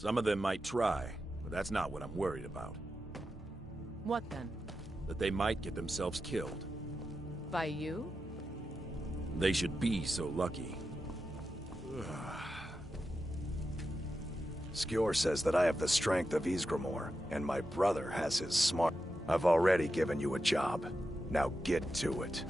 Some of them might try, but that's not what I'm worried about. What then? That they might get themselves killed. By you? They should be so lucky. Skjor says that I have the strength of Ysgramor, and my brother has his smart. I've already given you a job. Now get to it.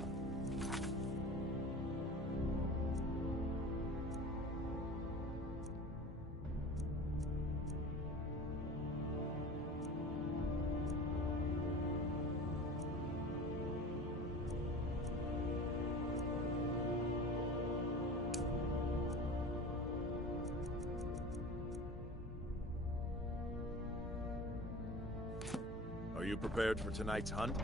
Are you prepared for tonight's hunt?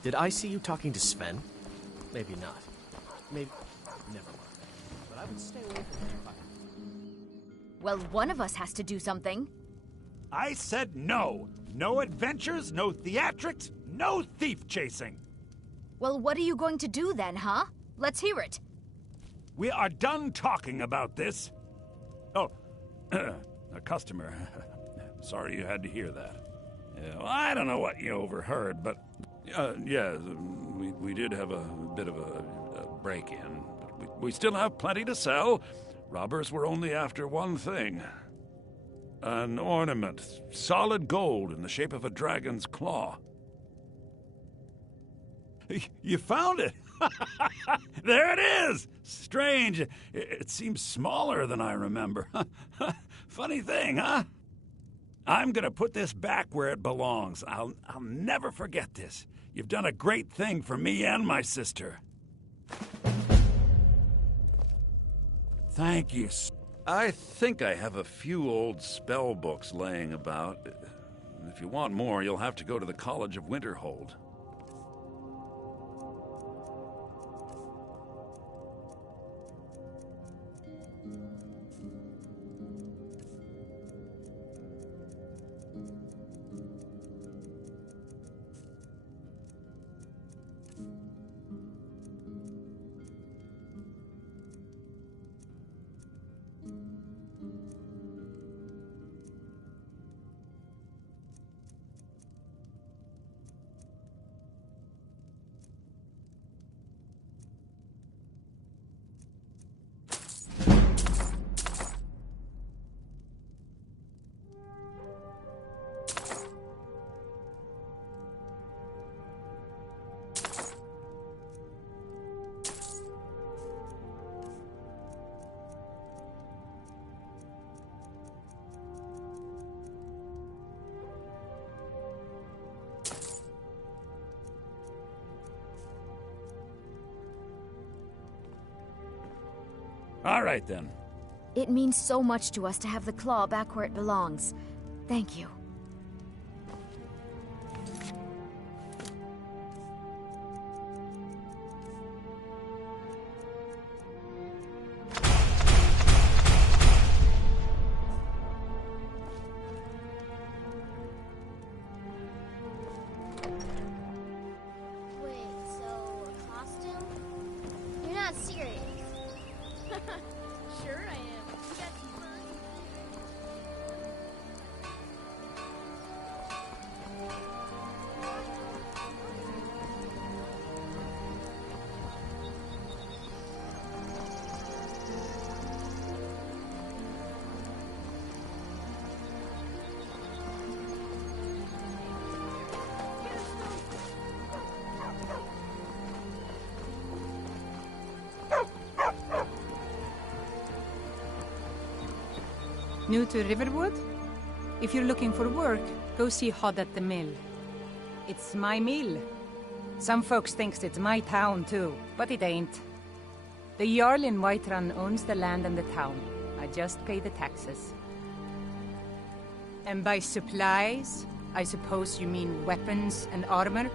Did I see you talking to Sven? Maybe not. Maybe... never mind. But I would stay away from him if I... Well, one of us has to do something. I said no! No adventures, no theatrics, no thief chasing! Well, what are you going to do then, huh? Let's hear it. We are done talking about this. Oh, a customer. Sorry you had to hear that. Yeah, well, I don't know what you overheard, but... yeah, we did have a bit of a break-in, but we still have plenty to sell. Robbers were only after one thing. An ornament, solid gold in the shape of a dragon's claw. You found it! There it is! Strange. It seems smaller than I remember. Funny thing, huh? I'm gonna put this back where it belongs. I'll never forget this. You've done a great thing for me and my sister. Thank you. I think I have a few old spell books laying about. If you want more, you'll have to go to the College of Winterhold. All right, then. It means so much to us to have the claw back where it belongs. Thank you. Wait, so a costume? You're not serious. Sure I am. You got some fun? New to Riverwood? If you're looking for work, go see Hod at the mill. It's my mill. Some folks thinks it's my town too, but it ain't. The Jarl in Whiterun owns the land and the town. I just pay the taxes. And by supplies, I suppose you mean weapons and armor?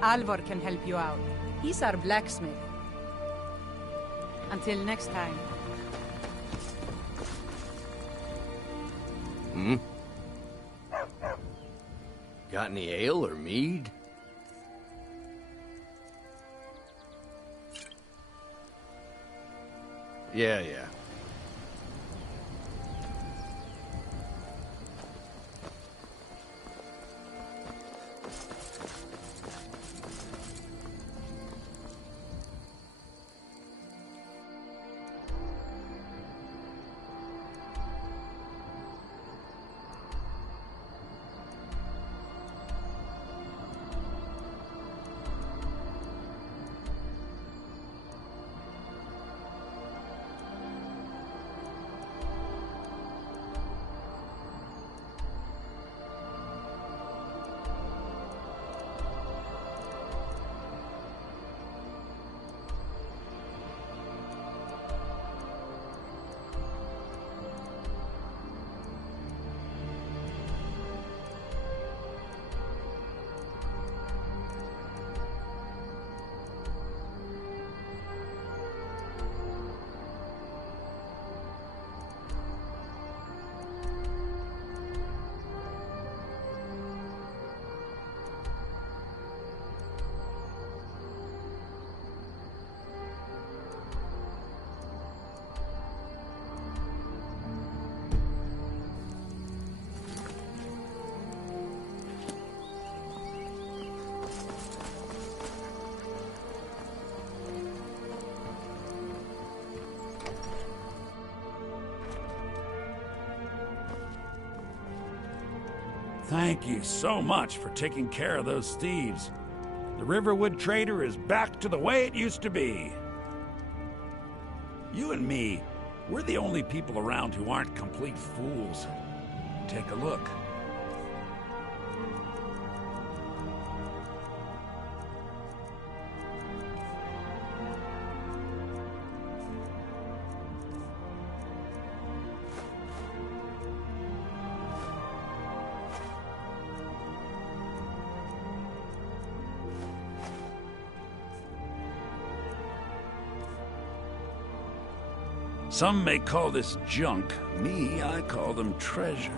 Alvor can help you out. He's our blacksmith. Until next time. Got any ale or mead? Yeah. Thank you so much for taking care of those thieves. The Riverwood Trader is back to the way it used to be. You and me, we're the only people around who aren't complete fools. Take a look. Some may call this junk. Me, I call them treasures.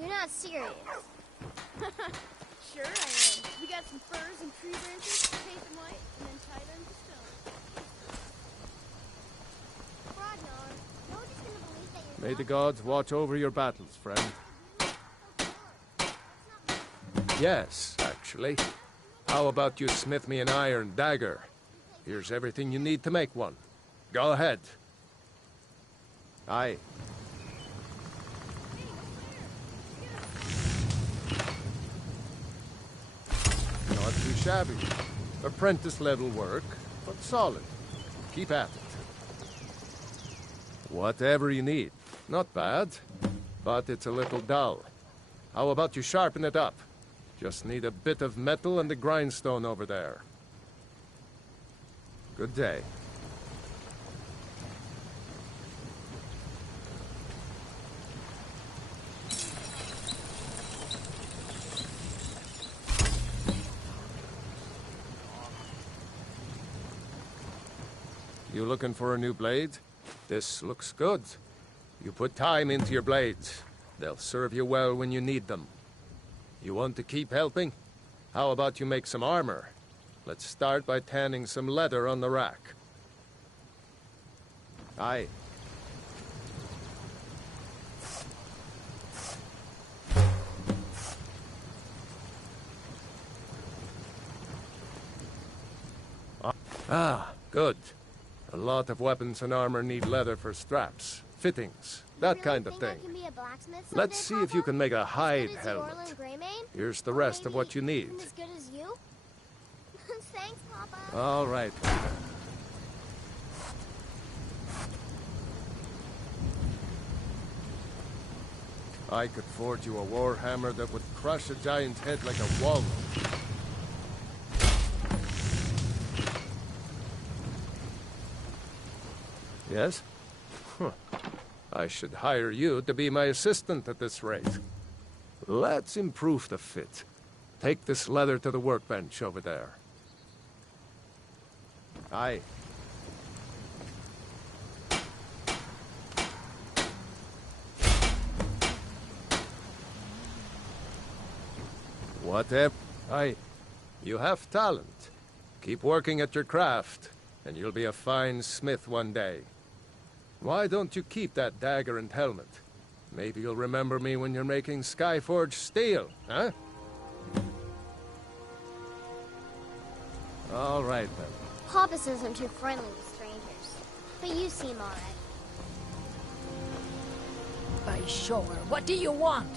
You're not serious. Sure I am. We got some furs and tree branches, paint them white, and then tie them to stone. Ragnar, nobody's gonna believe that you're May the gods watch over your battles, friend. Yes, actually. How about you smith me an iron dagger? Here's everything you need to make one. Go ahead. Aye. Not too shabby. Apprentice-level work, but solid. Keep at it. Whatever you need. Not bad, but it's a little dull. How about you sharpen it up? Just need a bit of metal and the grindstone over there. Good day. You looking for a new blade? This looks good. You put time into your blades. They'll serve you well when you need them. You want to keep helping? How about you make some armor? Let's start by tanning some leather on the rack. Aye. Ah, good. A lot of weapons and armor need leather for straps, fittings, that kind of thing. Let's see if you can make a hide helmet. Here's the rest of what you need. As good as you? Thanks, Papa. All right. I could forge you a warhammer that would crush a giant head like a walnut. Yes? Huh. I should hire you to be my assistant at this rate. Let's improve the fit. Take this leather to the workbench over there. Aye. Whatever. Aye. You have talent. Keep working at your craft, and you'll be a fine smith one day. Why don't you keep that dagger and helmet? Maybe you'll remember me when you're making Skyforged steel, huh? All right, then. Papa says I'm too friendly with strangers, but you seem alright. By sure. What do you want?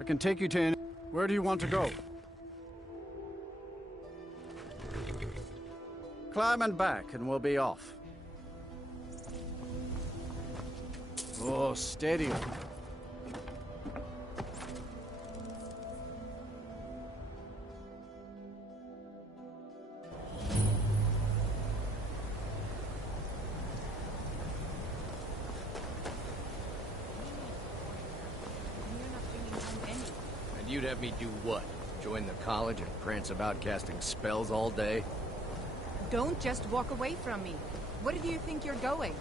I can take you to any... Where do you want to go? Climb and back, and we'll be off. Oh, steady. you'd have me do what? Join the college and prance about casting spells all day? Don't just walk away from me. Where do you think you're going?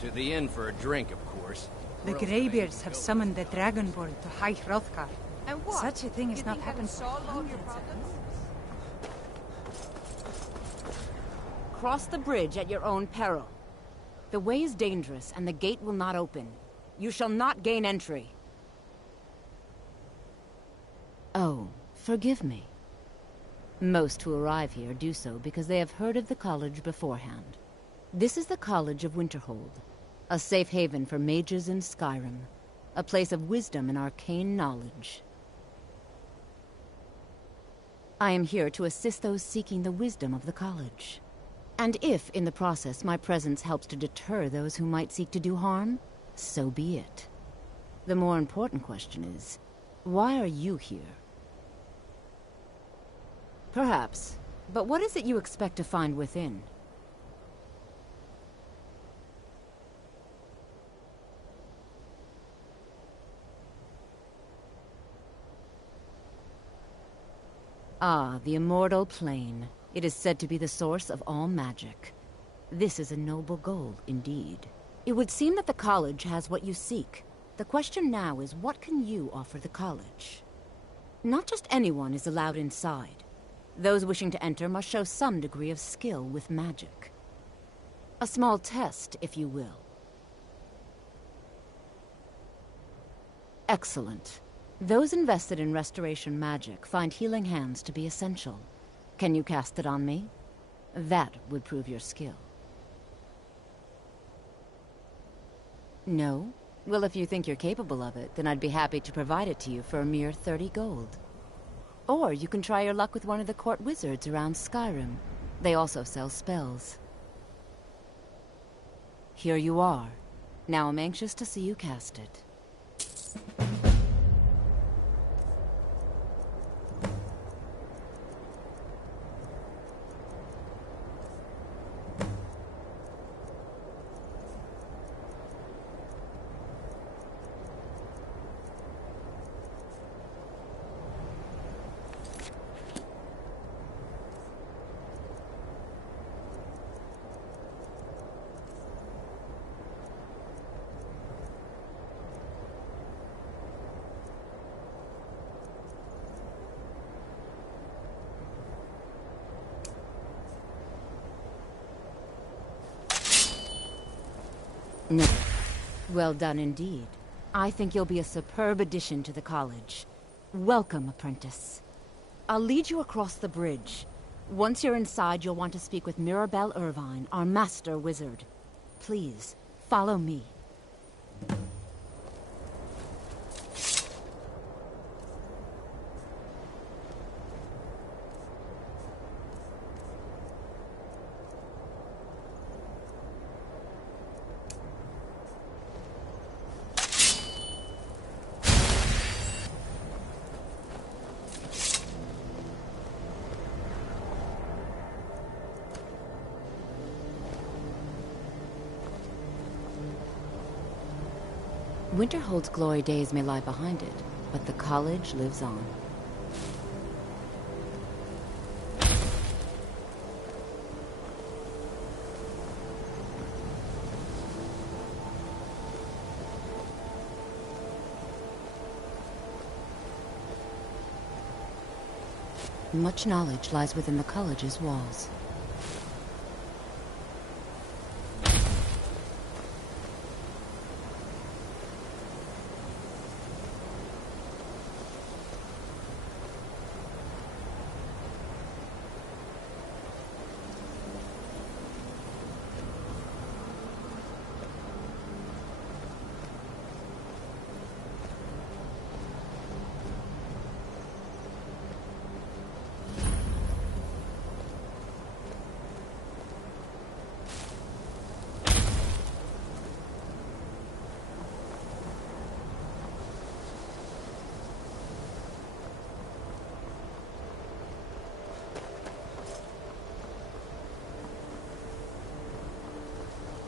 To the inn for a drink, of course. The Greybeards have summoned the Dragonborn to High Hrothgar. And what? Such a thing has You not think that happened would for solve all your hundreds of problems? Cross the bridge at your own peril. The way is dangerous, and the gate will not open. You shall not gain entry. Oh, forgive me. Most who arrive here do so because they have heard of the college beforehand. This is the College of Winterhold, a safe haven for mages in Skyrim, a place of wisdom and arcane knowledge. I am here to assist those seeking the wisdom of the college. And if, in the process, my presence helps to deter those who might seek to do harm, so be it. The more important question is, why are you here? Perhaps, but what is it you expect to find within? Ah, the immortal plane. It is said to be the source of all magic. This is a noble goal, indeed. It would seem that the college has what you seek. The question now is, what can you offer the college? Not just anyone is allowed inside. Those wishing to enter must show some degree of skill with magic. A small test, if you will. Excellent. Those invested in restoration magic find healing hands to be essential. Can you cast it on me? That would prove your skill. No? Well, if you think you're capable of it, then I'd be happy to provide it to you for a mere 30 gold. Or you can try your luck with one of the court wizards around Skyrim. They also sell spells. Here you are. Now I'm anxious to see you cast it. No. Well done indeed. I think you'll be a superb addition to the college. Welcome, apprentice. I'll lead you across the bridge. Once you're inside, you'll want to speak with Mirabelle Irvine, our master wizard. Please, follow me. Winterhold's glory days may lie behind it, but the college lives on. Much knowledge lies within the college's walls.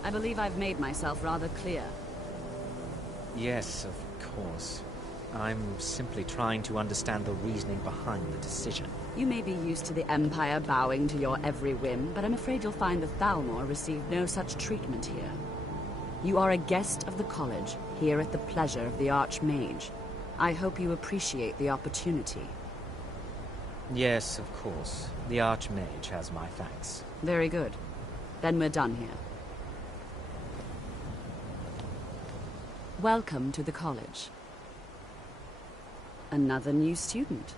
I believe I've made myself rather clear. Yes, of course. I'm simply trying to understand the reasoning behind the decision. You may be used to the Empire bowing to your every whim, but I'm afraid you'll find the Thalmor received no such treatment here. You are a guest of the college, here at the pleasure of the Archmage. I hope you appreciate the opportunity. Yes, of course. The Archmage has my thanks. Very good. Then we're done here. Welcome to the college. Another new student.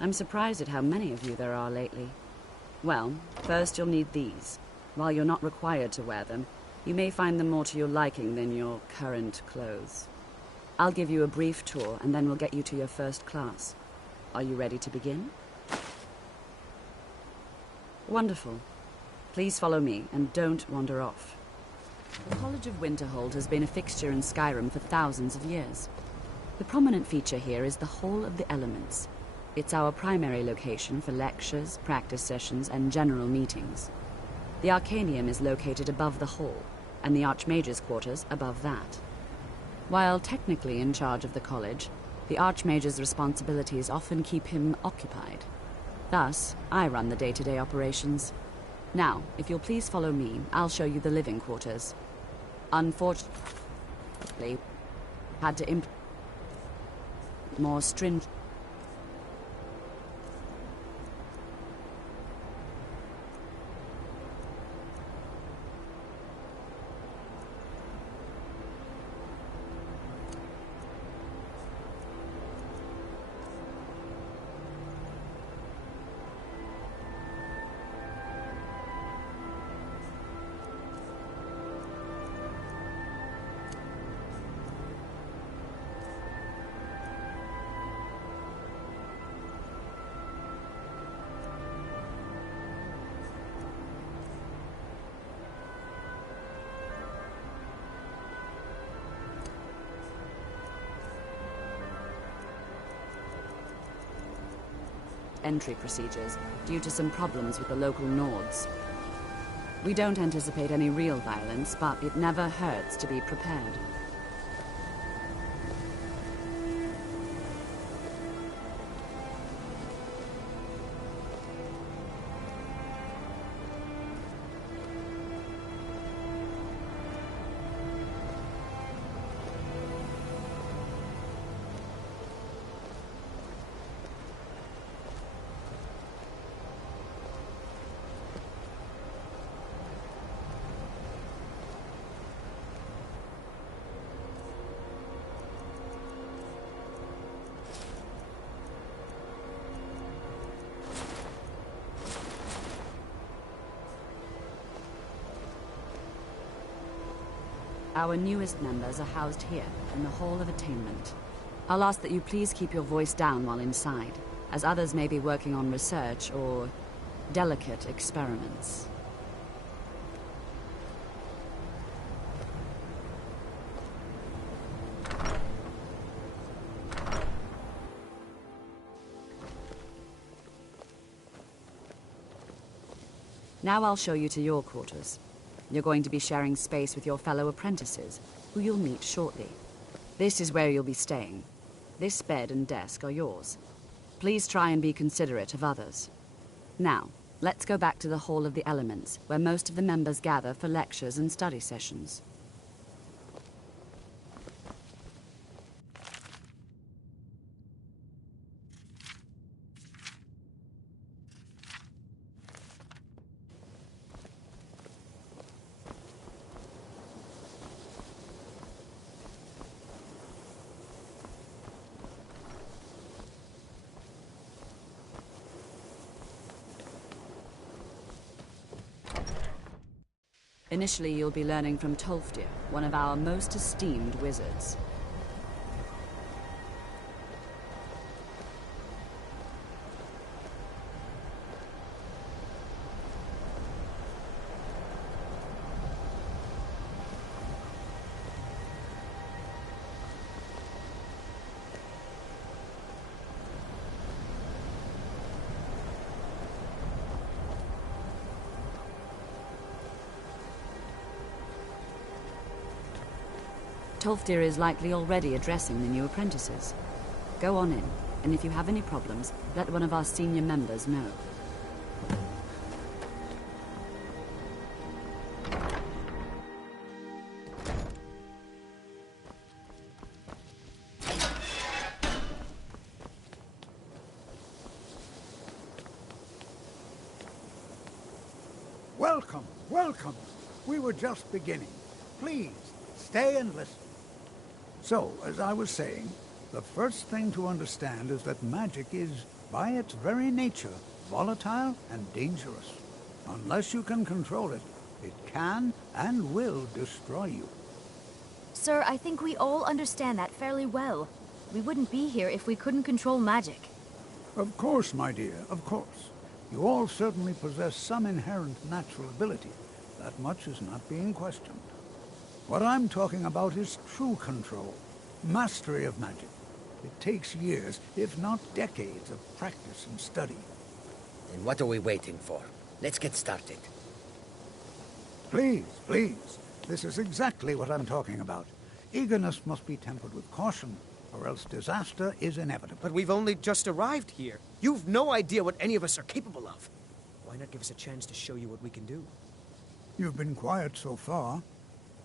I'm surprised at how many of you there are lately. Well, first you'll need these. While you're not required to wear them, you may find them more to your liking than your current clothes. I'll give you a brief tour, and then we'll get you to your first class. Are you ready to begin? Wonderful. Please follow me, and don't wander off. The College of Winterhold has been a fixture in Skyrim for thousands of years. The prominent feature here is the Hall of the Elements. It's our primary location for lectures, practice sessions, and general meetings. The Arcanium is located above the hall, and the Archmage's quarters above that. While technically in charge of the college, the Archmage's responsibilities often keep him occupied. Thus, I run the day-to-day operations. Now, if you'll please follow me, I'll show you the living quarters. Unfortunately, had to implement more stringent. Entry procedures due to some problems with the local Nords. We don't anticipate any real violence, but it never hurts to be prepared. Our newest members are housed here, in the Hall of Attainment. I'll ask that you please keep your voice down while inside, as others may be working on research or delicate experiments. Now I'll show you to your quarters. You're going to be sharing space with your fellow apprentices, who you'll meet shortly. This is where you'll be staying. This bed and desk are yours. Please try and be considerate of others. Now, let's go back to the Hall of the Elements, where most of the members gather for lectures and study sessions. Initially, you'll be learning from Tolfdir, one of our most esteemed wizards. Tolfdir is likely already addressing the new apprentices. Go on in, and if you have any problems, let one of our senior members know. Welcome, welcome. We were just beginning. Please, stay and listen. So, as I was saying, the first thing to understand is that magic is, by its very nature, volatile and dangerous. Unless you can control it, it can and will destroy you. Sir, I think we all understand that fairly well. We wouldn't be here if we couldn't control magic. Of course, my dear, of course. You all certainly possess some inherent natural ability. That much is not being questioned. What I'm talking about is true control, mastery of magic. It takes years, if not decades, of practice and study. And what are we waiting for? Let's get started. Please, please. This is exactly what I'm talking about. Eagerness must be tempered with caution, or else disaster is inevitable. But we've only just arrived here. You've no idea what any of us are capable of. Why not give us a chance to show you what we can do? You've been quiet so far.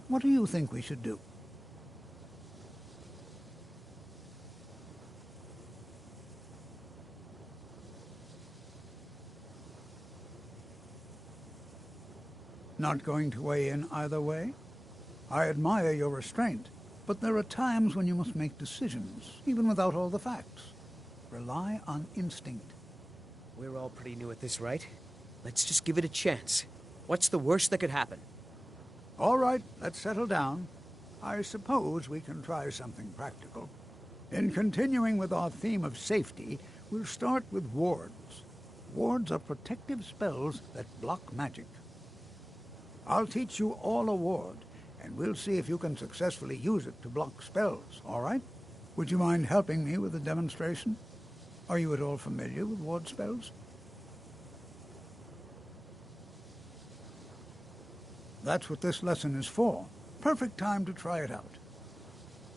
What do you think we should do? Not going to weigh in either way? I admire your restraint, but there are times when you must make decisions, even without all the facts. Rely on instinct. We're all pretty new at this, right? Let's just give it a chance. What's the worst that could happen? All right, let's settle down. I suppose we can try something practical. In continuing with our theme of safety, we'll start with wards. Wards are protective spells that block magic. I'll teach you all a ward, and we'll see if you can successfully use it to block spells, all right? Would you mind helping me with the demonstration? Are you at all familiar with ward spells? That's what this lesson is for. Perfect time to try it out.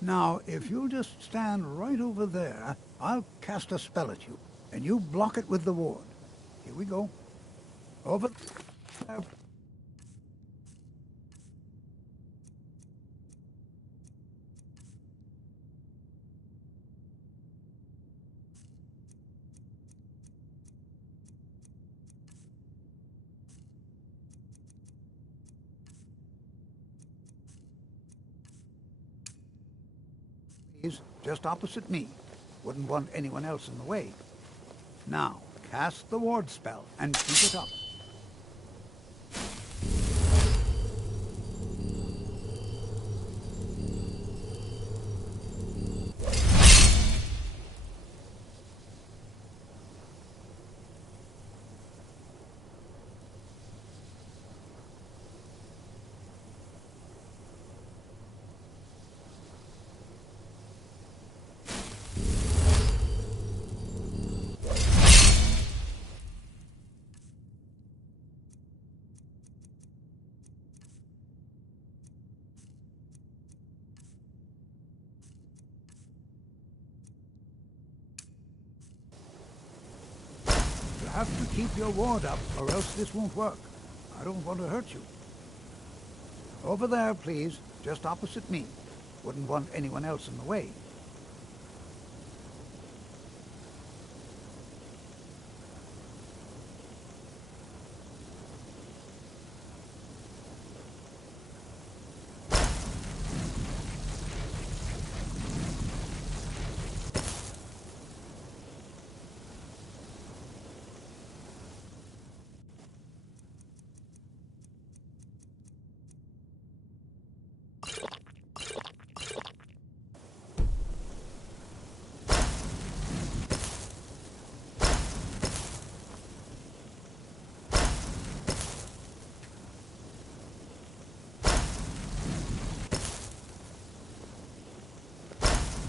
Now, if you'll just stand right over there, I'll cast a spell at you, and you block it with the ward. Here we go. Over there. Just opposite me. Wouldn't want anyone else in the way. Now, cast the ward spell and keep it up. You have to keep your ward up, or else this won't work. I don't want to hurt you. Over there, please, just opposite me. Wouldn't want anyone else in the way.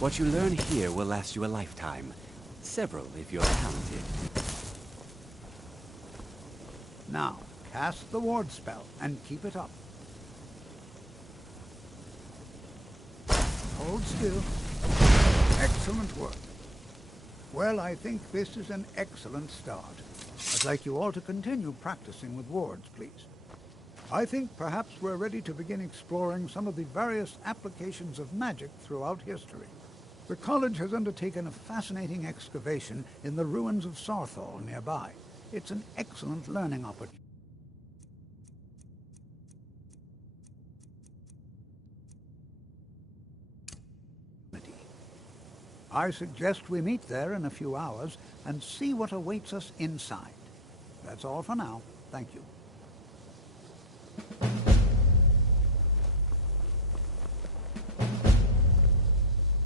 What you learn here will last you a lifetime. Several, if you're talented. Now, cast the ward spell and keep it up. Hold still. Excellent work. Well, I think this is an excellent start. I'd like you all to continue practicing with wards, please. I think perhaps we're ready to begin exploring some of the various applications of magic throughout history. The college has undertaken a fascinating excavation in the ruins of Sarthal nearby. It's an excellent learning opportunity. I suggest we meet there in a few hours and see what awaits us inside. That's all for now. Thank you.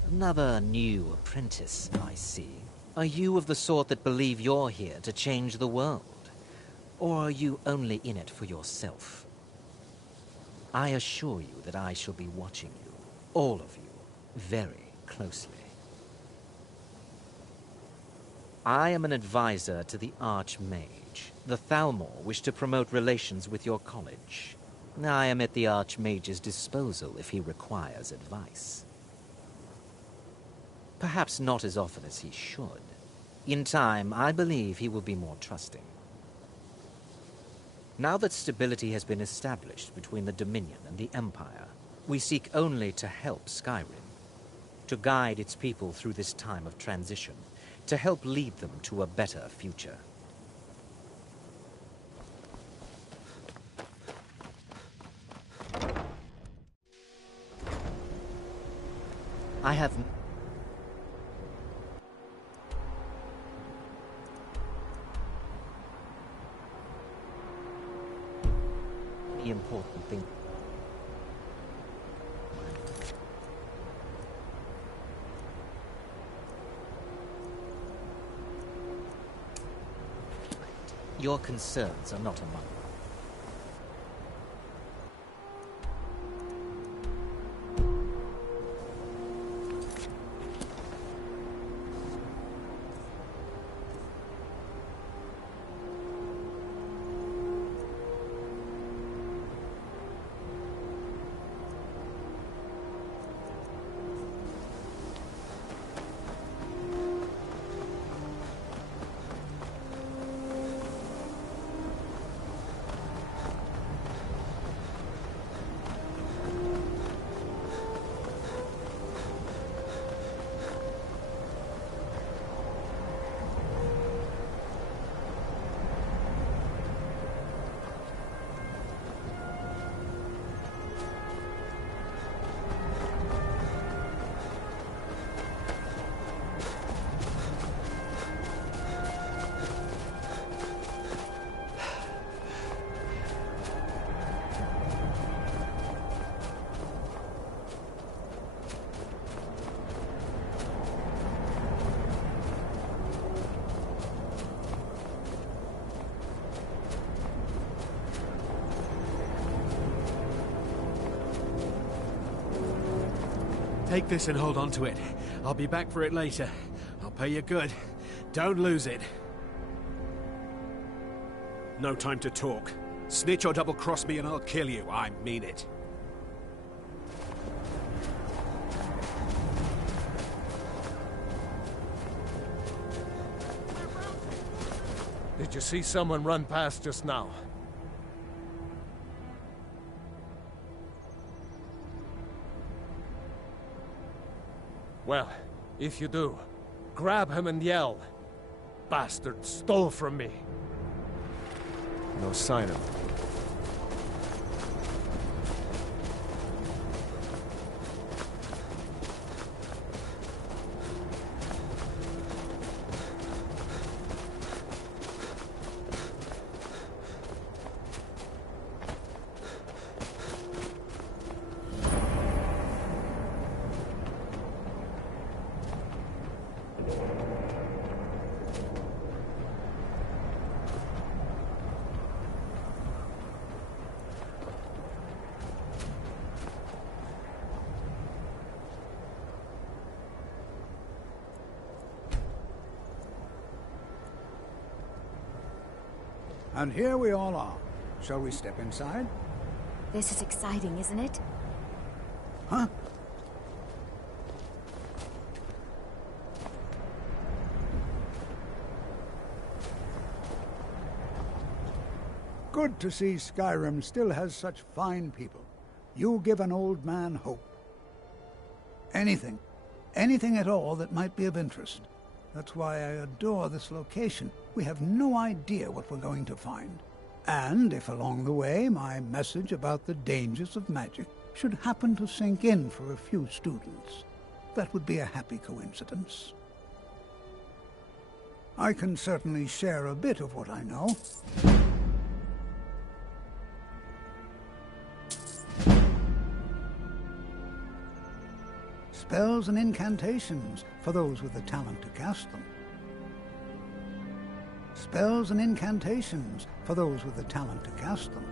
Another new apprentice, I see. Are you of the sort that believe you're here to change the world? Or are you only in it for yourself? I assure you that I shall be watching you, all of you, very closely. I am an advisor to the Archmage. The Thalmor wish to promote relations with your college. I am at the Archmage's disposal if he requires advice. Perhaps not as often as he should. In time, I believe he will be more trusting. Now that stability has been established between the Dominion and the Empire, we seek only to help Skyrim, to guide its people through this time of transition, to help lead them to a better future. I have the important thing. Your concerns are not among them. Take this and hold on to it. I'll be back for it later. I'll pay you good. Don't lose it. No time to talk. Snitch or double-cross me and I'll kill you. I mean it. Did you see someone run past just now? Well, if you do, grab him and yell, "Bastard stole from me!" No sign of him. And here we all are. Shall we step inside? This is exciting, isn't it? Huh? Good to see Skyrim still has such fine people. You give an old man hope. Anything at all that might be of interest. That's why I adore this location. We have no idea what we're going to find. And if along the way my message about the dangers of magic should happen to sink in for a few students, that would be a happy coincidence. I can certainly share a bit of what I know. Spells and incantations for those with the talent to cast them. Spells and incantations for those with the talent to cast them.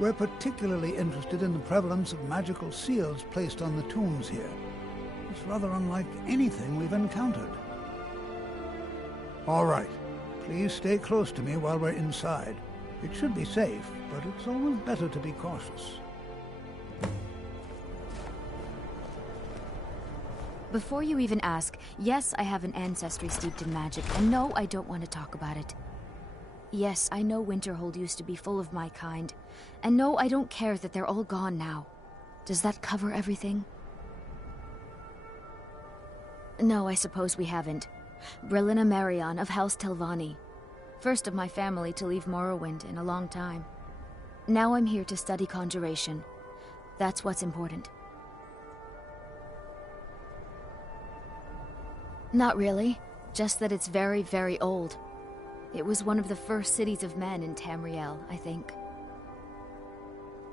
We're particularly interested in the prevalence of magical seals placed on the tombs here. It's rather unlike anything we've encountered. All right. Please stay close to me while we're inside. It should be safe, but it's always better to be cautious. Before you even ask, yes, I have an ancestry steeped in magic, and no, I don't want to talk about it. Yes, I know Winterhold used to be full of my kind, and no, I don't care that they're all gone now. Does that cover everything? No, I suppose we haven't. Brillina Marion of House Telvanni. First of my family to leave Morrowind in a long time. Now I'm here to study conjuration. That's what's important. Not really. Just that it's very, very old. It was one of the first cities of men in Tamriel, I think.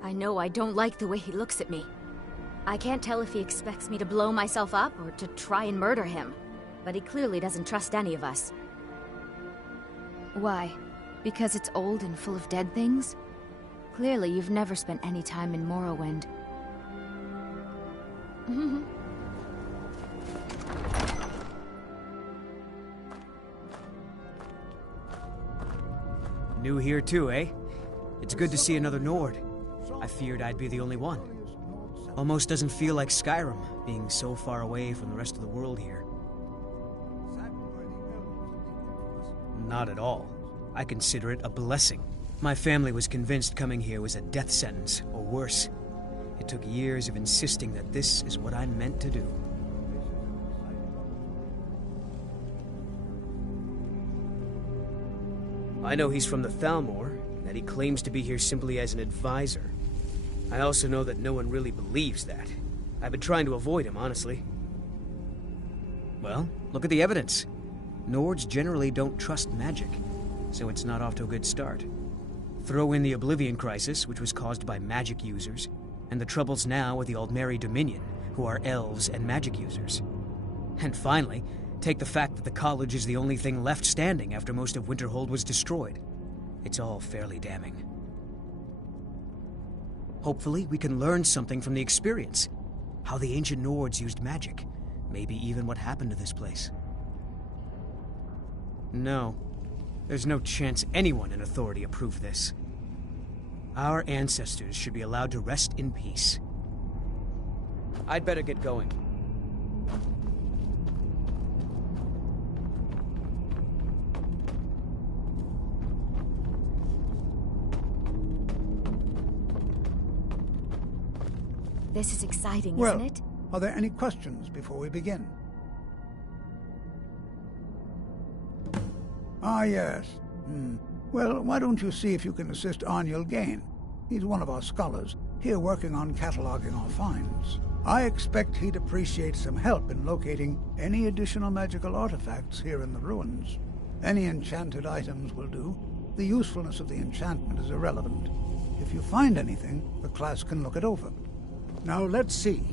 I know I don't like the way he looks at me. I can't tell if he expects me to blow myself up or to try and murder him. But he clearly doesn't trust any of us. Why? Because it's old and full of dead things? Clearly you've never spent any time in Morrowind. New here too, eh? It's good to see another Nord. I feared I'd be the only one. Almost doesn't feel like Skyrim, being so far away from the rest of the world here. Not at all. I consider it a blessing. My family was convinced coming here was a death sentence, or worse. It took years of insisting that this is what I'm meant to do. I know he's from the Thalmor, and that he claims to be here simply as an advisor. I also know that no one really believes that. I've been trying to avoid him, honestly. Well, look at the evidence. Nords generally don't trust magic, so it's not off to a good start. Throw in the Oblivion Crisis, which was caused by magic users, and the troubles now with the Aldmeri Dominion, who are elves and magic users. And finally, take the fact that the college is the only thing left standing after most of Winterhold was destroyed. It's all fairly damning. Hopefully, we can learn something from the experience. How the ancient Nords used magic. Maybe even what happened to this place. No. There's no chance anyone in authority approved this. Our ancestors should be allowed to rest in peace. I'd better get going. This is exciting, Well, isn't it? Are there any questions before we begin? Ah, yes. Well, why don't you see if you can assist Arniel Gain? He's one of our scholars, here working on cataloging our finds. I expect he'd appreciate some help in locating any additional magical artifacts here in the ruins. Any enchanted items will do. The usefulness of the enchantment is irrelevant. If you find anything, the class can look it over. Now let's see.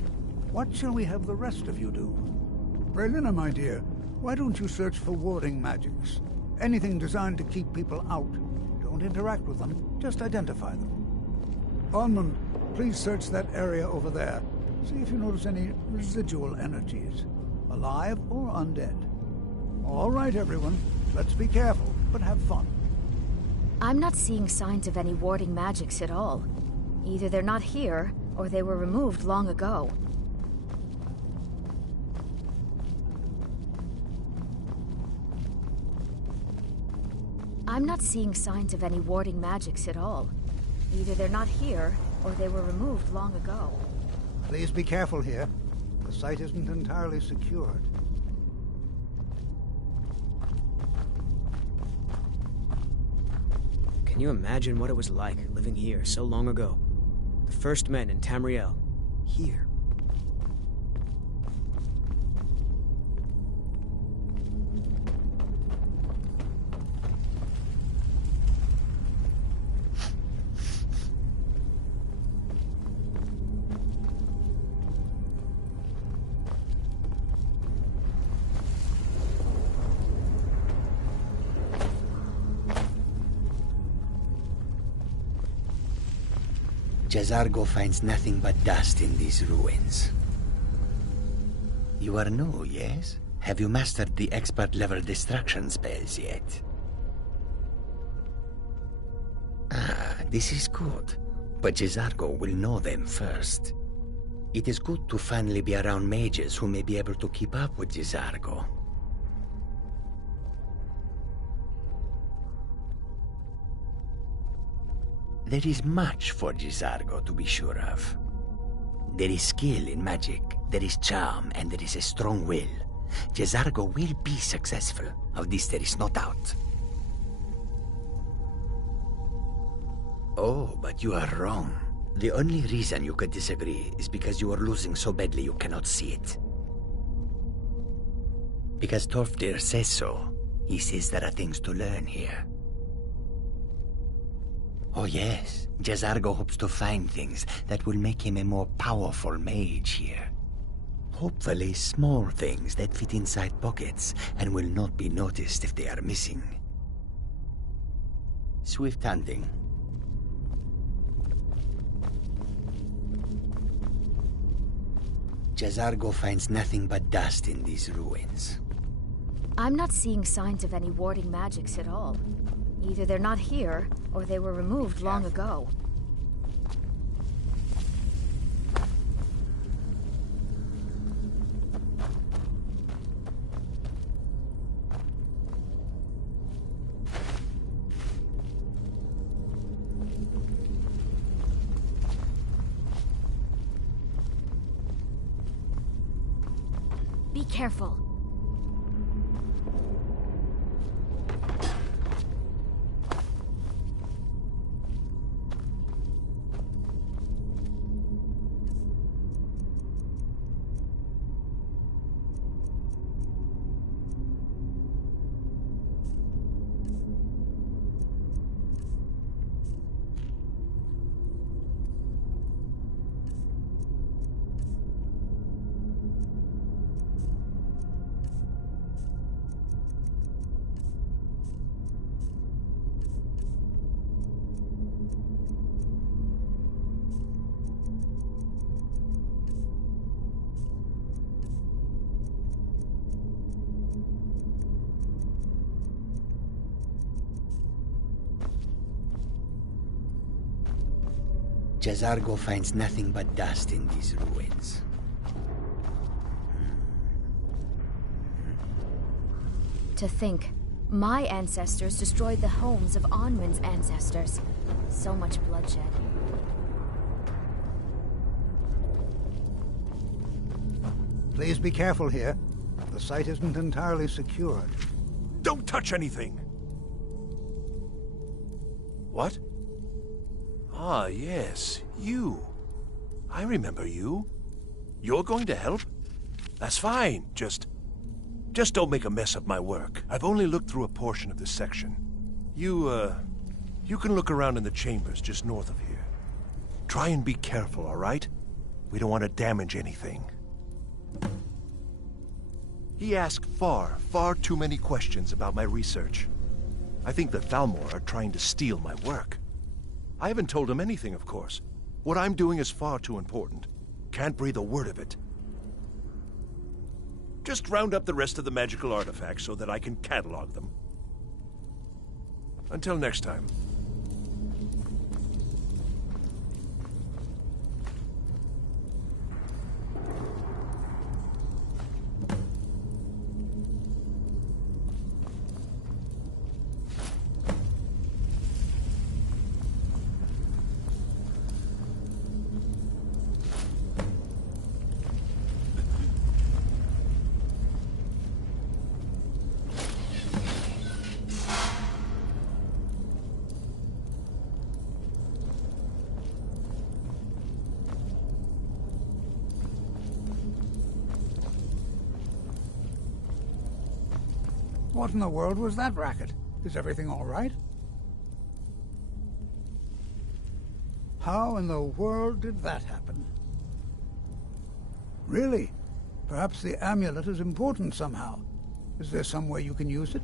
What shall we have the rest of you do? Brelina, my dear, why don't you search for warding magics? Anything designed to keep people out. Don't interact with them, just identify them. Onmund, please search that area over there. See if you notice any residual energies, alive or undead. All right, everyone, let's be careful. but have fun. I'm not seeing signs of any warding magics at all. Either they're not here, or they were removed long ago. I'm not seeing signs of any warding magics at all. Either they're not here, or they were removed long ago. Please be careful here. The site isn't entirely secured. Can you imagine what it was like living here so long ago? The first men in Tamriel. Here. Jazargo finds nothing but dust in these ruins. You are new, yes? Have you mastered the expert-level destruction spells yet? Ah, this is good. But Jazargo will know them first. It is good to finally be around mages who may be able to keep up with Jazargo. There is much for Jazargo to be sure of. There is skill in magic, there is charm, and there is a strong will. Jazargo will be successful. Of this there is no doubt. Oh, but you are wrong. The only reason you could disagree is because you are losing so badly you cannot see it. Because Torfdir says so. He says there are things to learn here. Oh yes, Jazargo hopes to find things that will make him a more powerful mage here. Hopefully small things that fit inside pockets and will not be noticed if they are missing. Swift hunting. Jazargo finds nothing but dust in these ruins. I'm not seeing signs of any warding magics at all. Either they're not here, or they were removed long ago. Be careful. Jazargo finds nothing but dust in these ruins. To think, my ancestors destroyed the homes of Onwin's ancestors. So much bloodshed. Please be careful here. The site isn't entirely secured. Don't touch anything! What? Ah, yes, you. I remember you. You're going to help? That's fine, just don't make a mess of my work. I've only looked through a portion of this section. You can look around in the chambers just north of here. Try and be careful, all right? We don't want to damage anything. He asked far too many questions about my research. I think the Thalmor are trying to steal my work. I haven't told him anything, of course. What I'm doing is far too important. Can't breathe a word of it. Just round up the rest of the magical artifacts so that I can catalog them. Until next time. What in the world was that racket? Is everything all right? How in the world did that happen? Really? Perhaps the amulet is important somehow. Is there some way you can use it?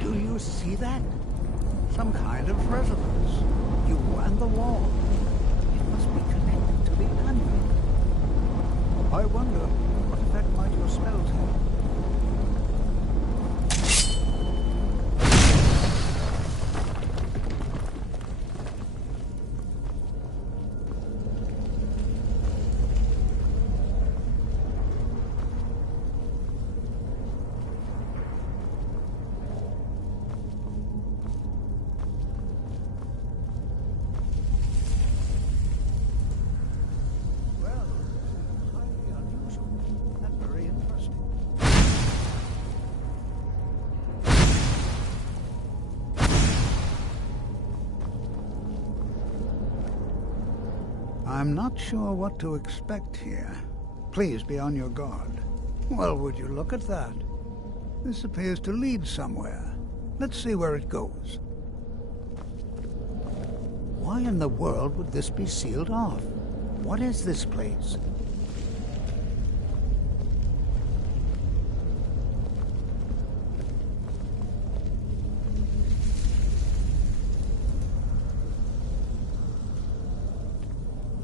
Do you see that? Some kind of resonance. You and the wall. It must be connected to the amulet. I wonder what effect might your spells have. I'm not sure what to expect here. Please be on your guard. Well, would you look at that? This appears to lead somewhere. Let's see where it goes. Why in the world would this be sealed off? What is this place?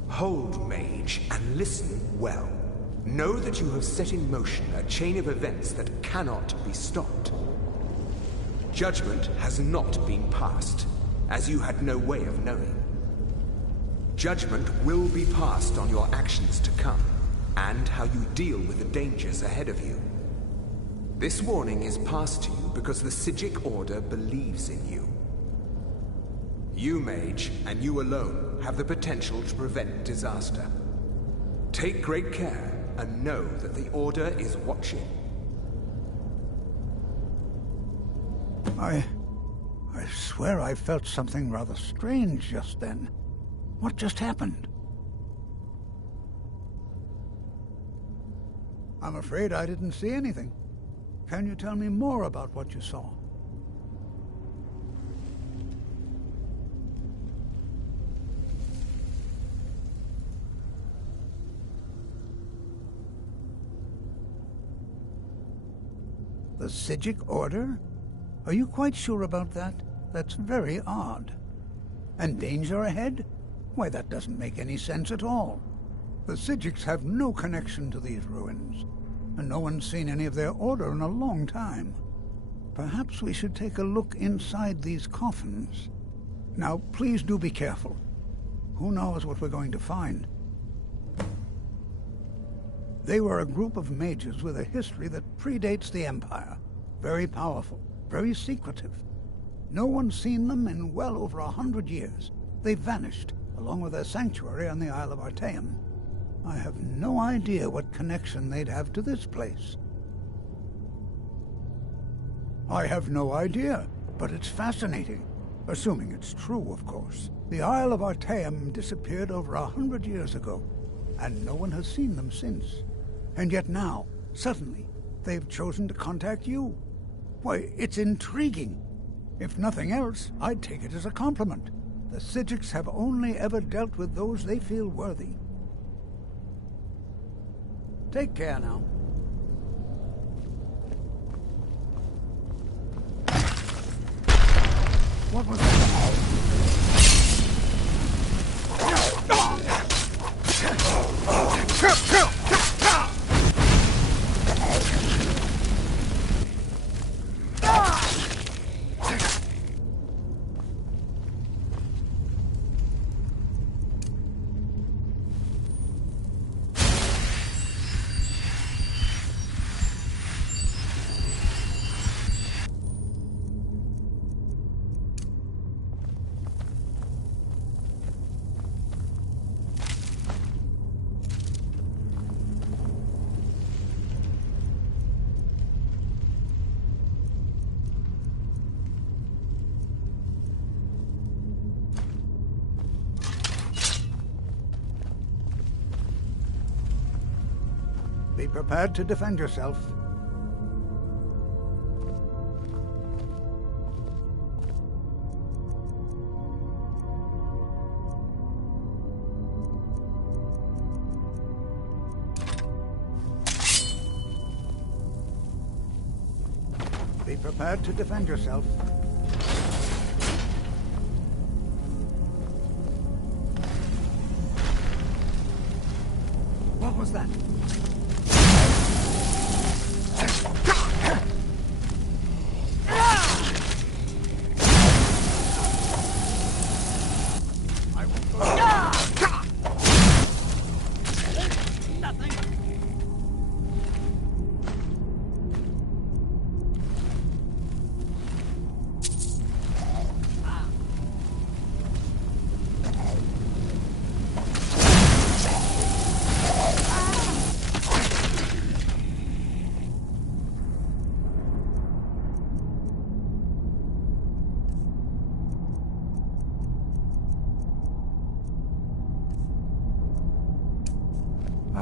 Hold, mage, and listen well. Know that you have set in motion a chain of events that cannot be stopped. Judgment has not been passed, as you had no way of knowing. Judgment will be passed on your actions to come, and how you deal with the dangers ahead of you. This warning is passed to you because the Psijic Order believes in you. You, mage, and you alone, have the potential to prevent disaster. Take great care, and know that the Order is watching. I swear I felt something rather strange just then. What just happened? I'm afraid I didn't see anything. Can you tell me more about what you saw? The Psijic Order? Are you quite sure about that? That's very odd. And danger ahead? Why, that doesn't make any sense at all. The Psijics have no connection to these ruins, and no one's seen any of their order in a long time. Perhaps we should take a look inside these coffins. Now, please do be careful. Who knows what we're going to find? They were a group of mages with a history that predates the Empire. Very powerful, very secretive. No one's seen them in well over 100 years. They vanished, along with their sanctuary on the Isle of Artaeum. I have no idea what connection they'd have to this place. I have no idea, but it's fascinating. Assuming it's true, of course. The Isle of Artaeum disappeared over 100 years ago, and no one has seen them since. And yet now, suddenly, they've chosen to contact you. Why, it's intriguing. If nothing else, I'd take it as a compliment. The Psijics have only ever dealt with those they feel worthy. Take care now. What was that? Be prepared to defend yourself. Be prepared to defend yourself. What was that?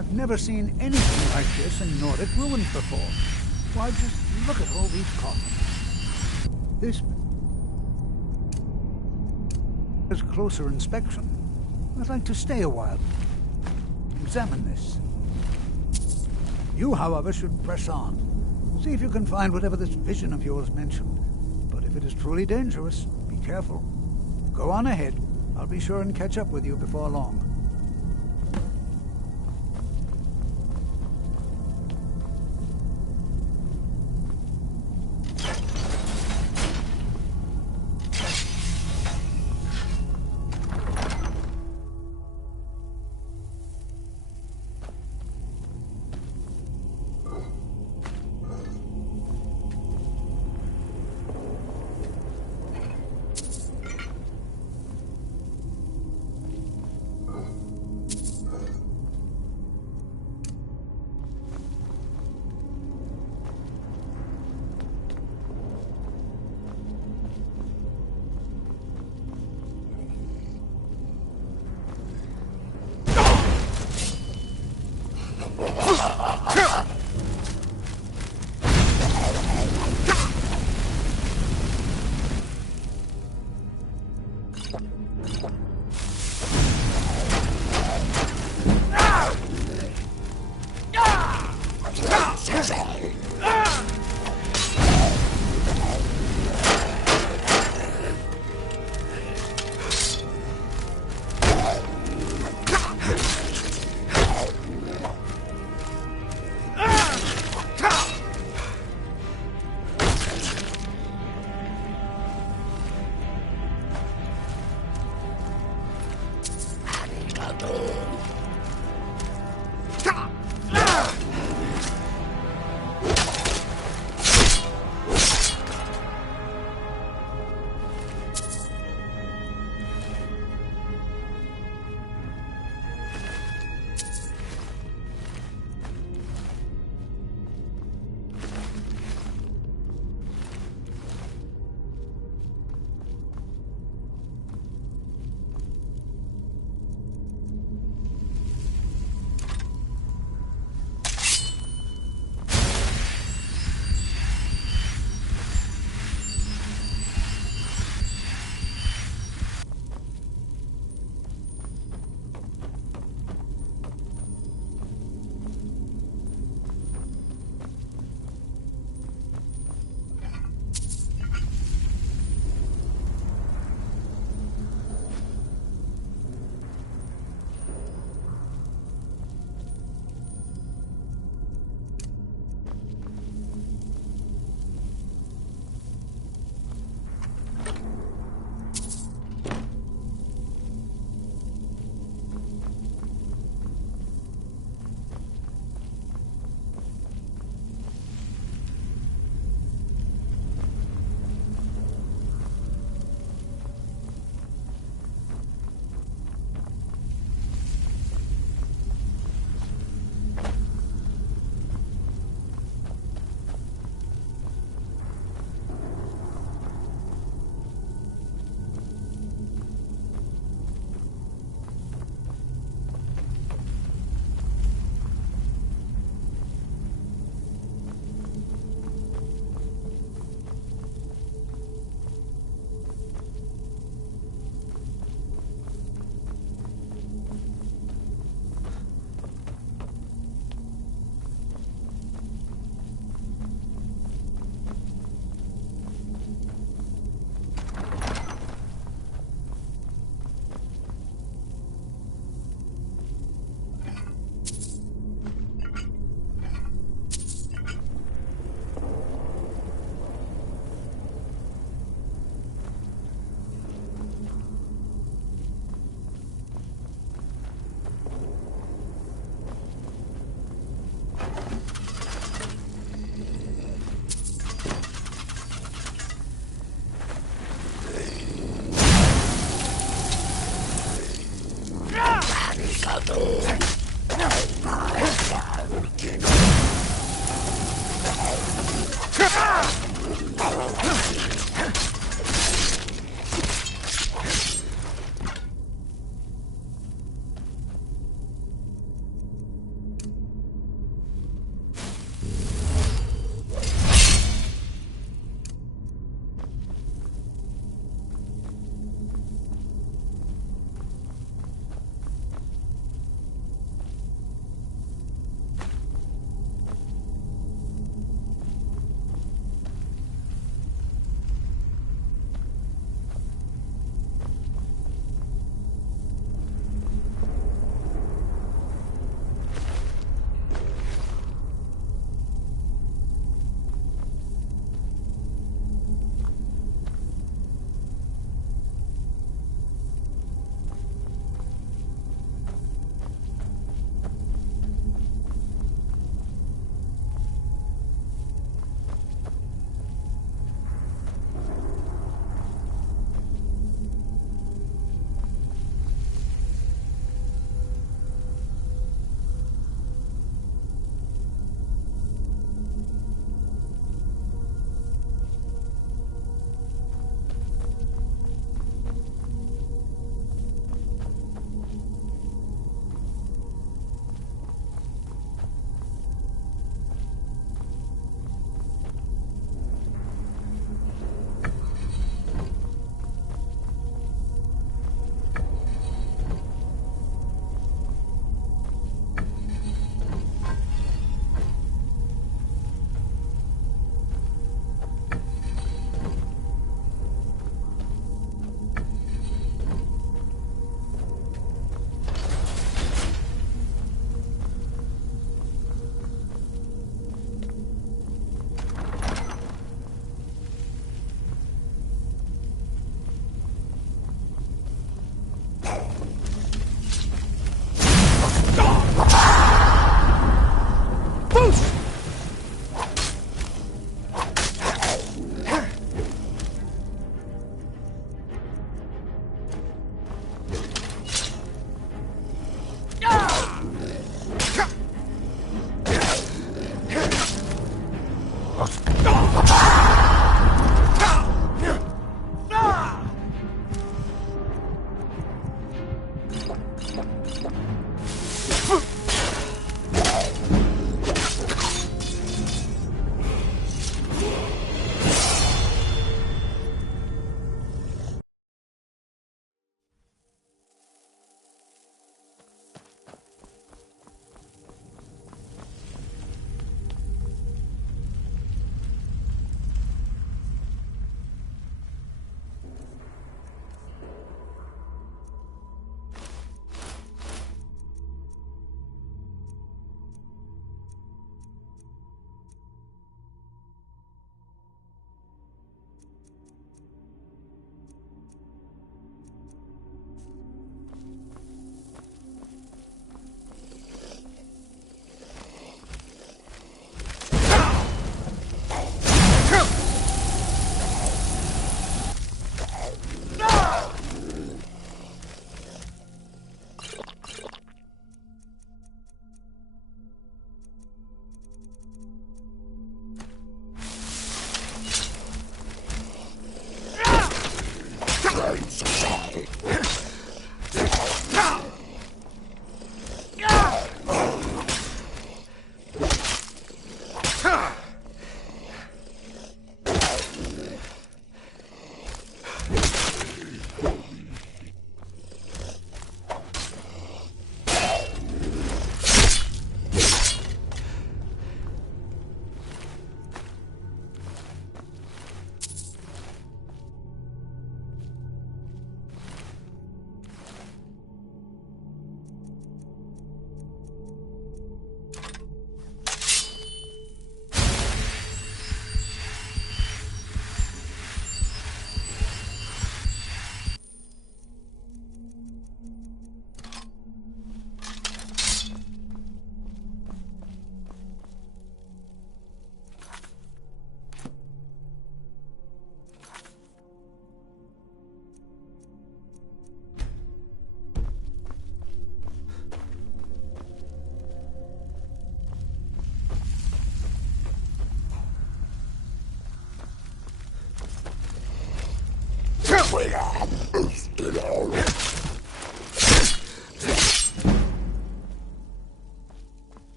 I've never seen anything like this in Nordic ruins before. Why, just look at all these coffins. This is closer inspection. I'd like to stay a while. Examine this. You, however, should press on. See if you can find whatever this vision of yours mentioned. But if it is truly dangerous, be careful. Go on ahead. I'll be sure and catch up with you before long.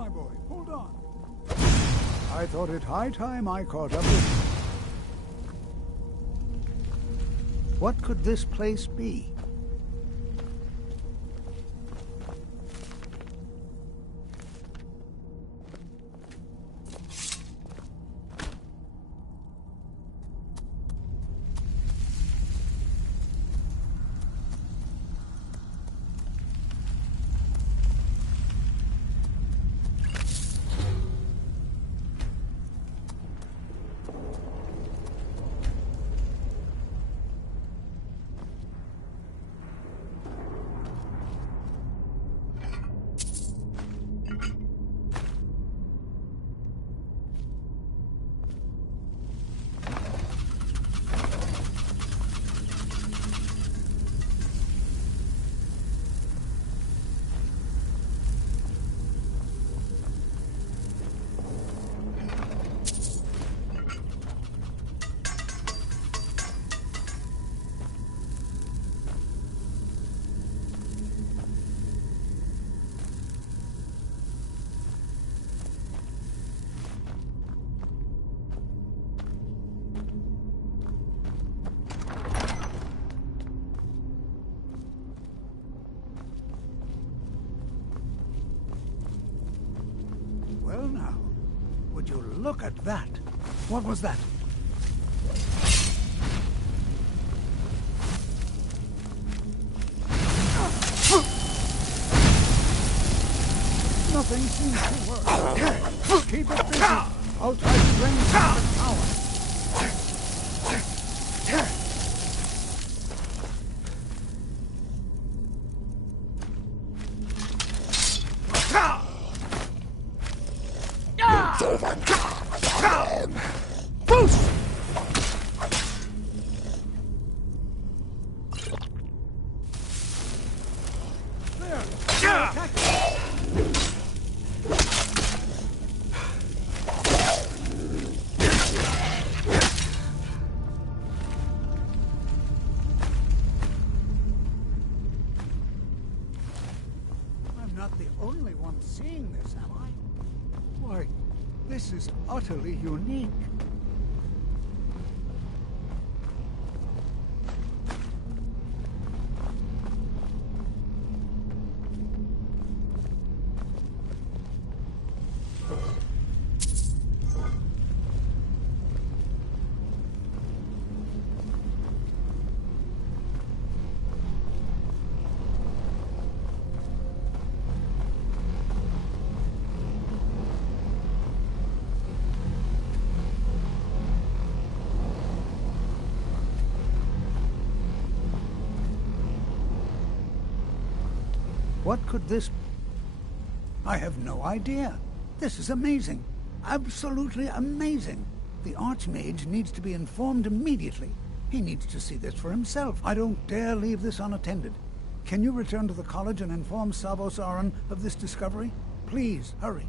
my boy. Hold on. I thought it high time I caught up with you. What could this place be? Well now, would you look at that? What was that? Nothing seems to work. Keep it busy. I'll try to drain some of the power. Not the only one seeing this, am I? Why, this is utterly unique. What could this... I have no idea. This is amazing. Absolutely amazing. The Archmage needs to be informed immediately. He needs to see this for himself. I don't dare leave this unattended. Can you return to the college and inform Savos Aran of this discovery? Please, hurry.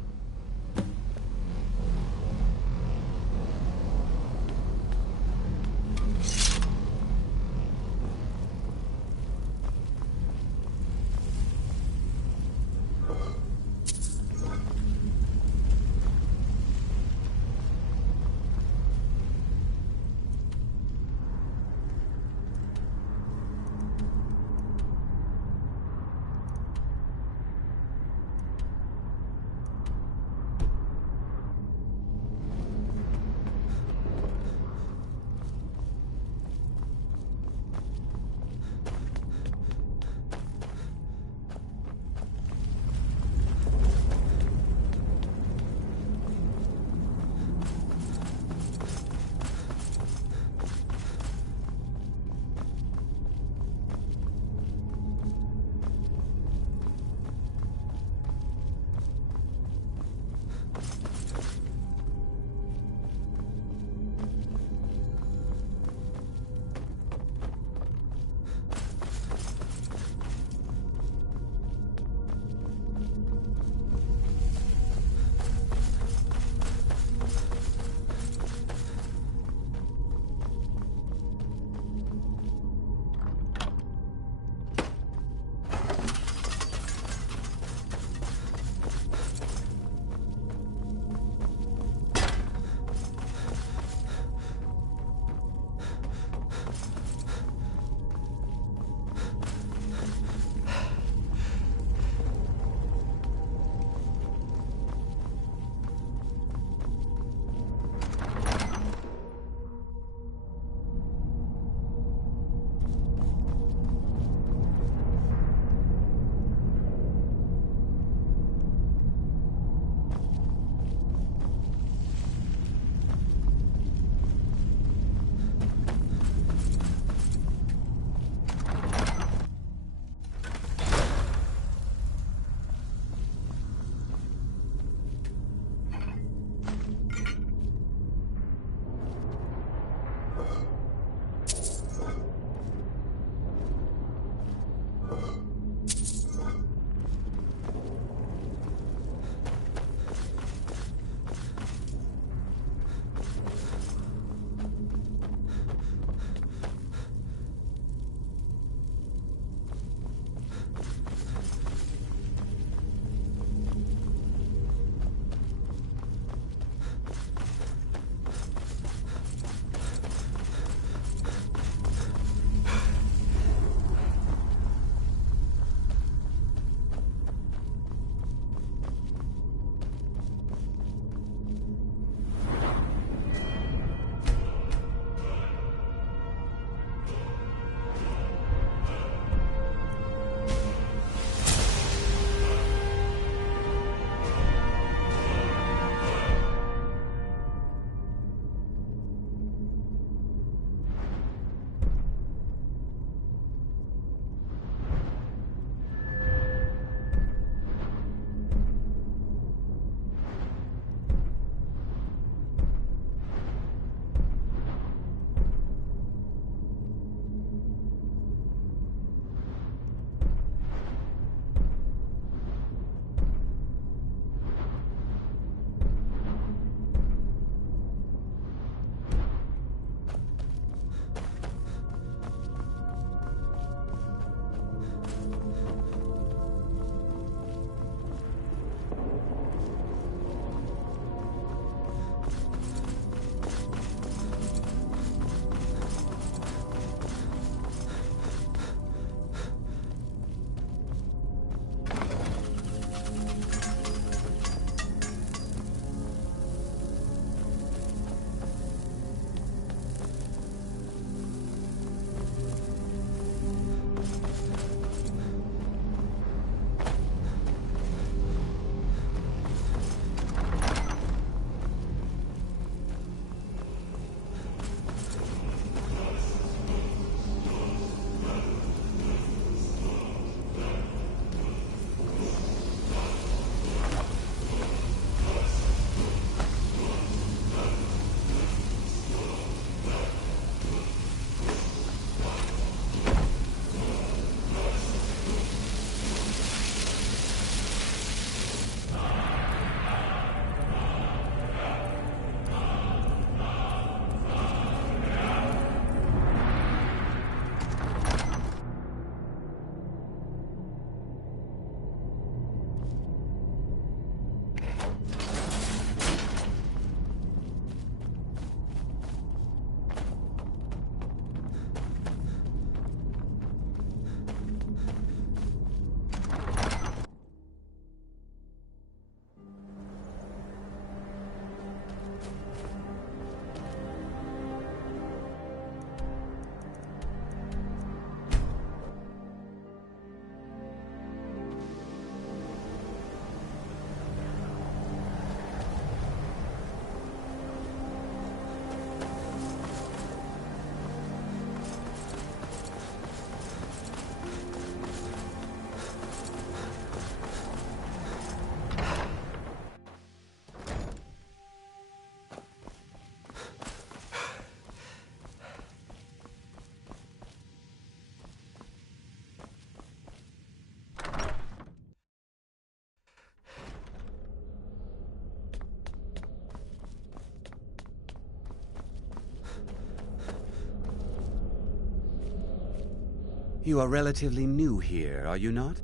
You are relatively new here, are you not?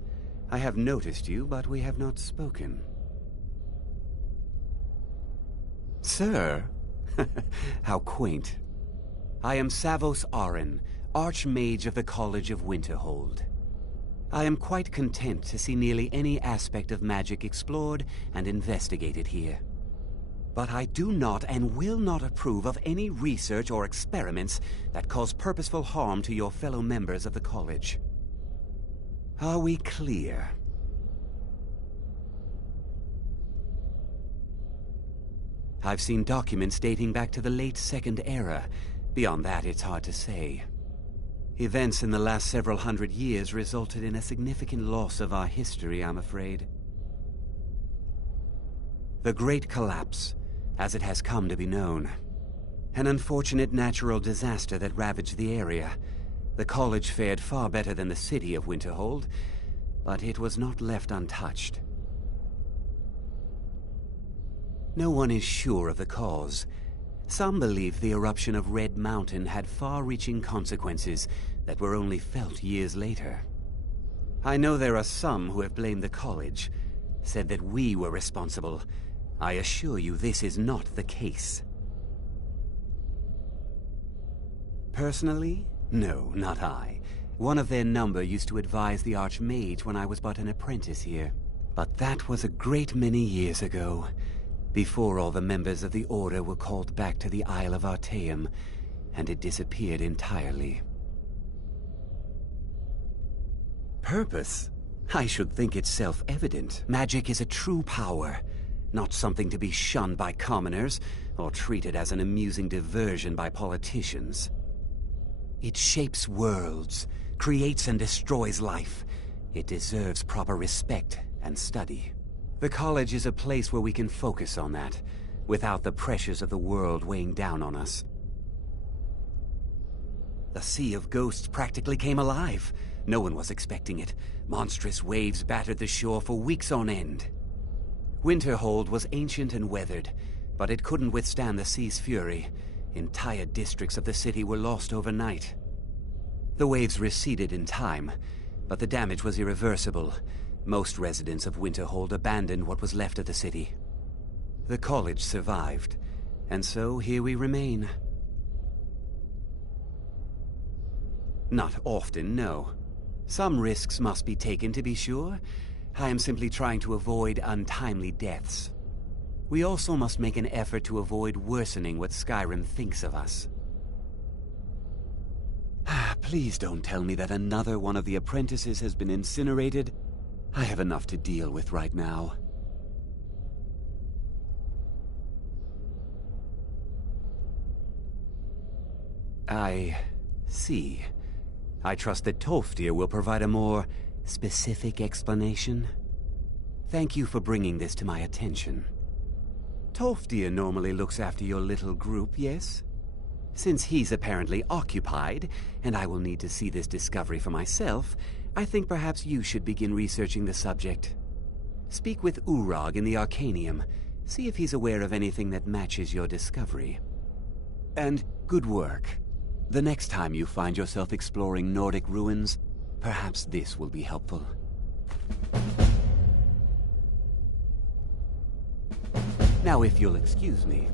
I have noticed you, but we have not spoken. Sir? How quaint. I am Savos Arin, Archmage of the College of Winterhold. I am quite content to see nearly any aspect of magic explored and investigated here. But I do not and will not approve of any research or experiments that cause purposeful harm to your fellow members of the college. Are we clear? I've seen documents dating back to the late Second Era. Beyond that, it's hard to say. Events in the last several hundred years resulted in a significant loss of our history, I'm afraid. The Great Collapse, as it has come to be known. An unfortunate natural disaster that ravaged the area. The college fared far better than the city of Winterhold, but it was not left untouched. No one is sure of the cause. Some believe the eruption of Red Mountain had far-reaching consequences that were only felt years later. I know there are some who have blamed the college, said that we were responsible. I assure you this is not the case. Personally, no, not I. One of their number used to advise the Archmage when I was but an apprentice here. But that was a great many years ago, before all the members of the Order were called back to the Isle of Artaeum, and it disappeared entirely. Purpose? I should think it's self-evident. Magic is a true power, not something to be shunned by commoners, or treated as an amusing diversion by politicians. It shapes worlds, creates and destroys life. It deserves proper respect and study. The college is a place where we can focus on that, without the pressures of the world weighing down on us. The Sea of Ghosts practically came alive. No one was expecting it. Monstrous waves battered the shore for weeks on end. Winterhold was ancient and weathered, but it couldn't withstand the sea's fury. Entire districts of the city were lost overnight. The waves receded in time, but the damage was irreversible. Most residents of Winterhold abandoned what was left of the city. The college survived, and so here we remain. Not often, no. Some risks must be taken, to be sure. I am simply trying to avoid untimely deaths. We also must make an effort to avoid worsening what Skyrim thinks of us. Please don't tell me that another one of the apprentices has been incinerated. I have enough to deal with right now. I see. I trust that Tolfdir will provide a more specific explanation. Thank you for bringing this to my attention. Tolfdir normally looks after your little group, yes? Since he's apparently occupied, and I will need to see this discovery for myself, I think perhaps you should begin researching the subject. Speak with Urag in the Arcanium. See if he's aware of anything that matches your discovery. And good work. The next time you find yourself exploring Nordic ruins, perhaps this will be helpful. Now, if you'll excuse me.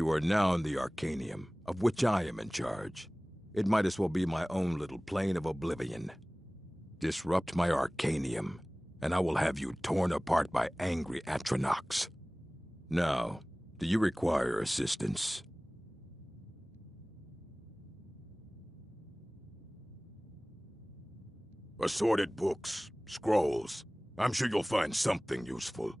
You are now in the Arcanium, of which I am in charge. It might as well be my own little plane of oblivion. Disrupt my Arcanium, and I will have you torn apart by angry Atronachs. Now, do you require assistance? Assorted books, scrolls. I'm sure you'll find something useful.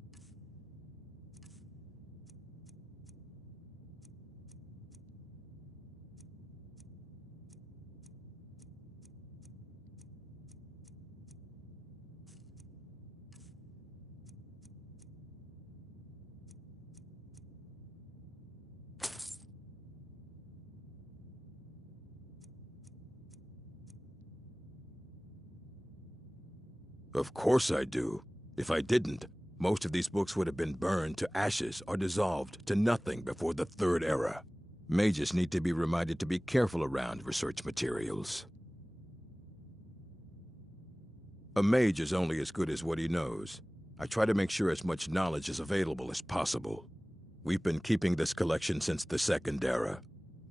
Of course I do. If I didn't, most of these books would have been burned to ashes or dissolved to nothing before the Third Era. Mages need to be reminded to be careful around research materials. A mage is only as good as what he knows. I try to make sure as much knowledge is available as possible. We've been keeping this collection since the Second Era.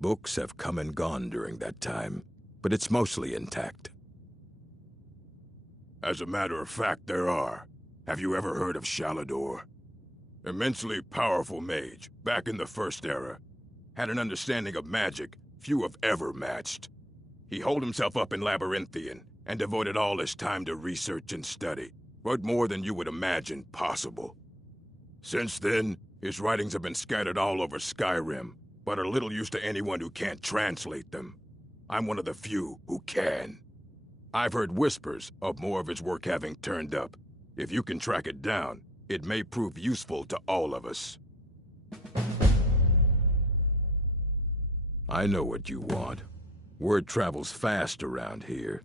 Books have come and gone during that time, but it's mostly intact. As a matter of fact, there are. Have you ever heard of Shalador? Immensely powerful mage, back in the First Era. Had an understanding of magic few have ever matched. He holed himself up in Labyrinthian and devoted all his time to research and study, but more than you would imagine possible. Since then, his writings have been scattered all over Skyrim, but are little use to anyone who can't translate them. I'm one of the few who can. I've heard whispers of more of his work having turned up. If you can track it down, it may prove useful to all of us. I know what you want. Word travels fast around here.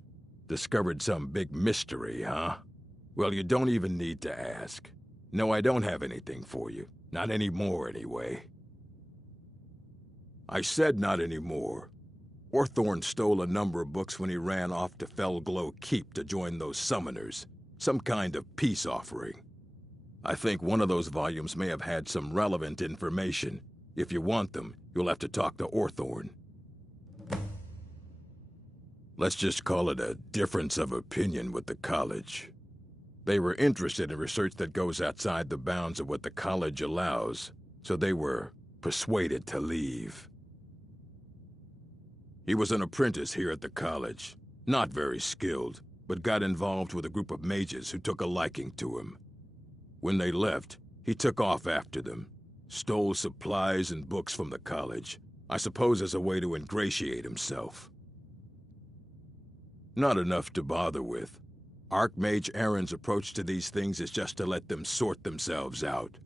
Discovered some big mystery, huh? Well, you don't even need to ask. No, I don't have anything for you. Not anymore, anyway. I said not anymore. Orthorn stole a number of books when he ran off to Felglow Keep to join those summoners. Some kind of peace offering. I think one of those volumes may have had some relevant information. If you want them, you'll have to talk to Orthorn. Let's just call it a difference of opinion with the college. They were interested in research that goes outside the bounds of what the college allows, so they were persuaded to leave. He was an apprentice here at the college. Not very skilled, but got involved with a group of mages who took a liking to him. When they left, he took off after them. Stole supplies and books from the college, I suppose as a way to ingratiate himself. Not enough to bother with. Archmage Aaron's approach to these things is just to let them sort themselves out.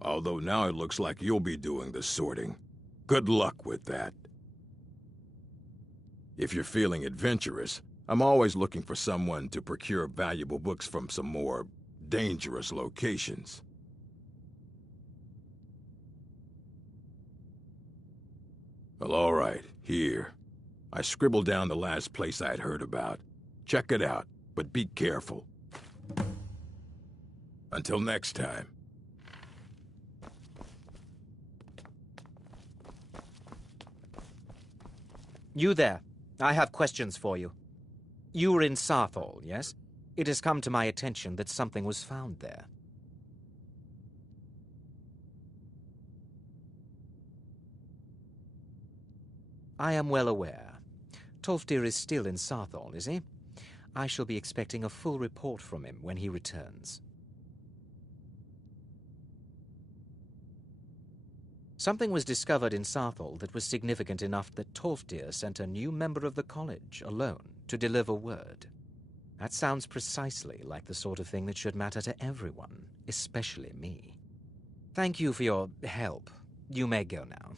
Although now it looks like you'll be doing the sorting. Good luck with that. If you're feeling adventurous, I'm always looking for someone to procure valuable books from some more dangerous locations. Well, all right, here. I scribbled down the last place I had heard about. Check it out, but be careful. Until next time. You there. I have questions for you. You were in Sarthal, yes? It has come to my attention that something was found there. I am well aware. Tolfdir is still in Sarthal, is he? I shall be expecting a full report from him when he returns. Something was discovered in Sarthal that was significant enough that Tolfdir sent a new member of the college, alone, to deliver word. That sounds precisely like the sort of thing that should matter to everyone, especially me. Thank you for your help. You may go now.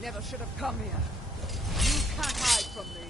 Never should have come here. You can't hide from me.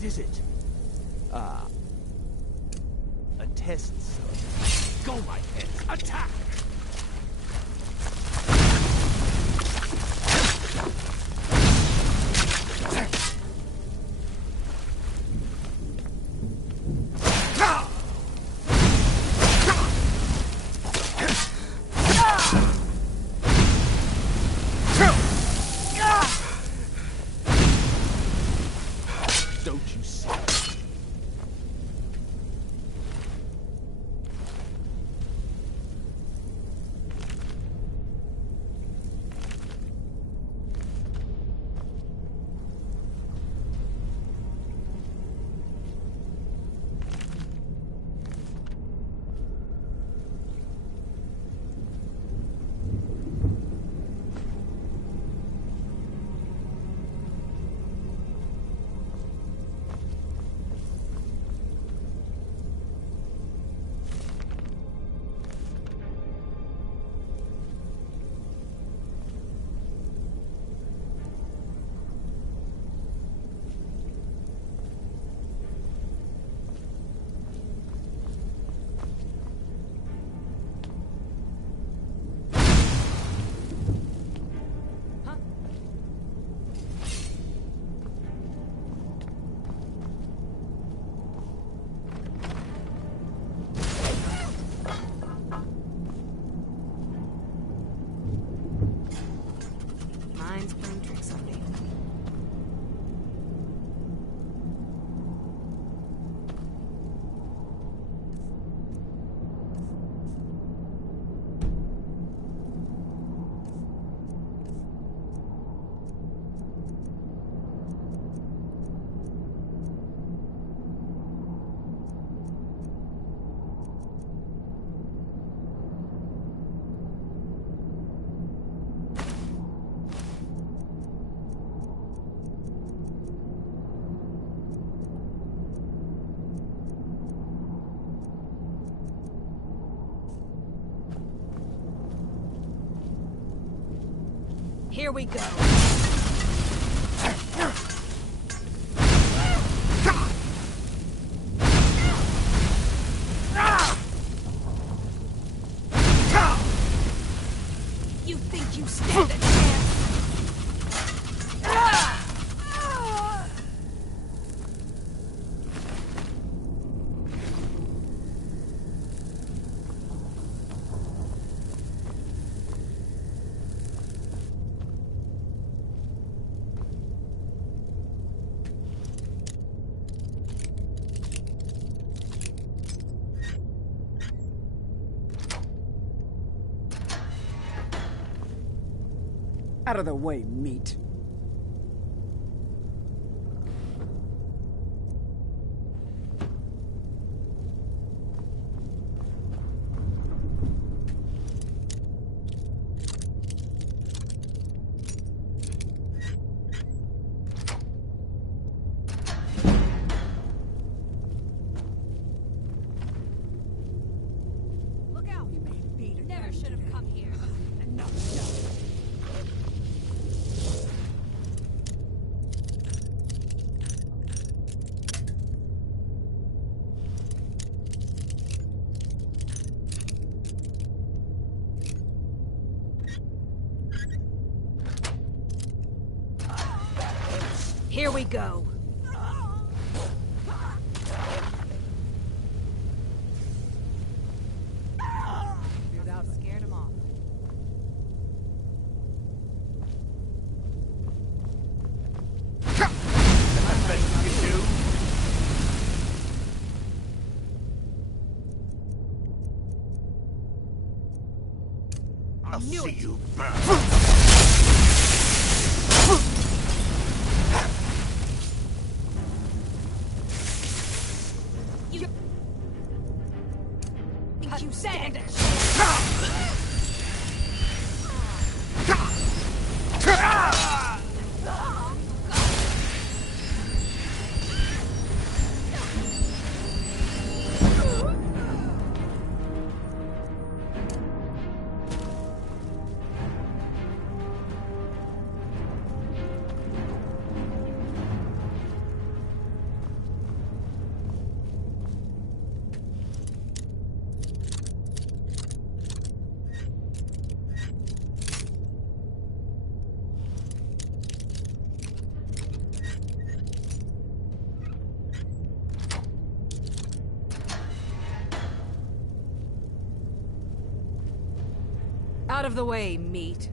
What is it? Ah. A test cell. Go, my pets! Attack! Don't you see? Mind's playing tricks on me. Here we go. You think you stand a chance? Out of the way, meat. Look out! You made beater. Never should have come here. Enough. Here we go. Figured out, scared him off. I'll see you burn. You stand a Out of the way, meat.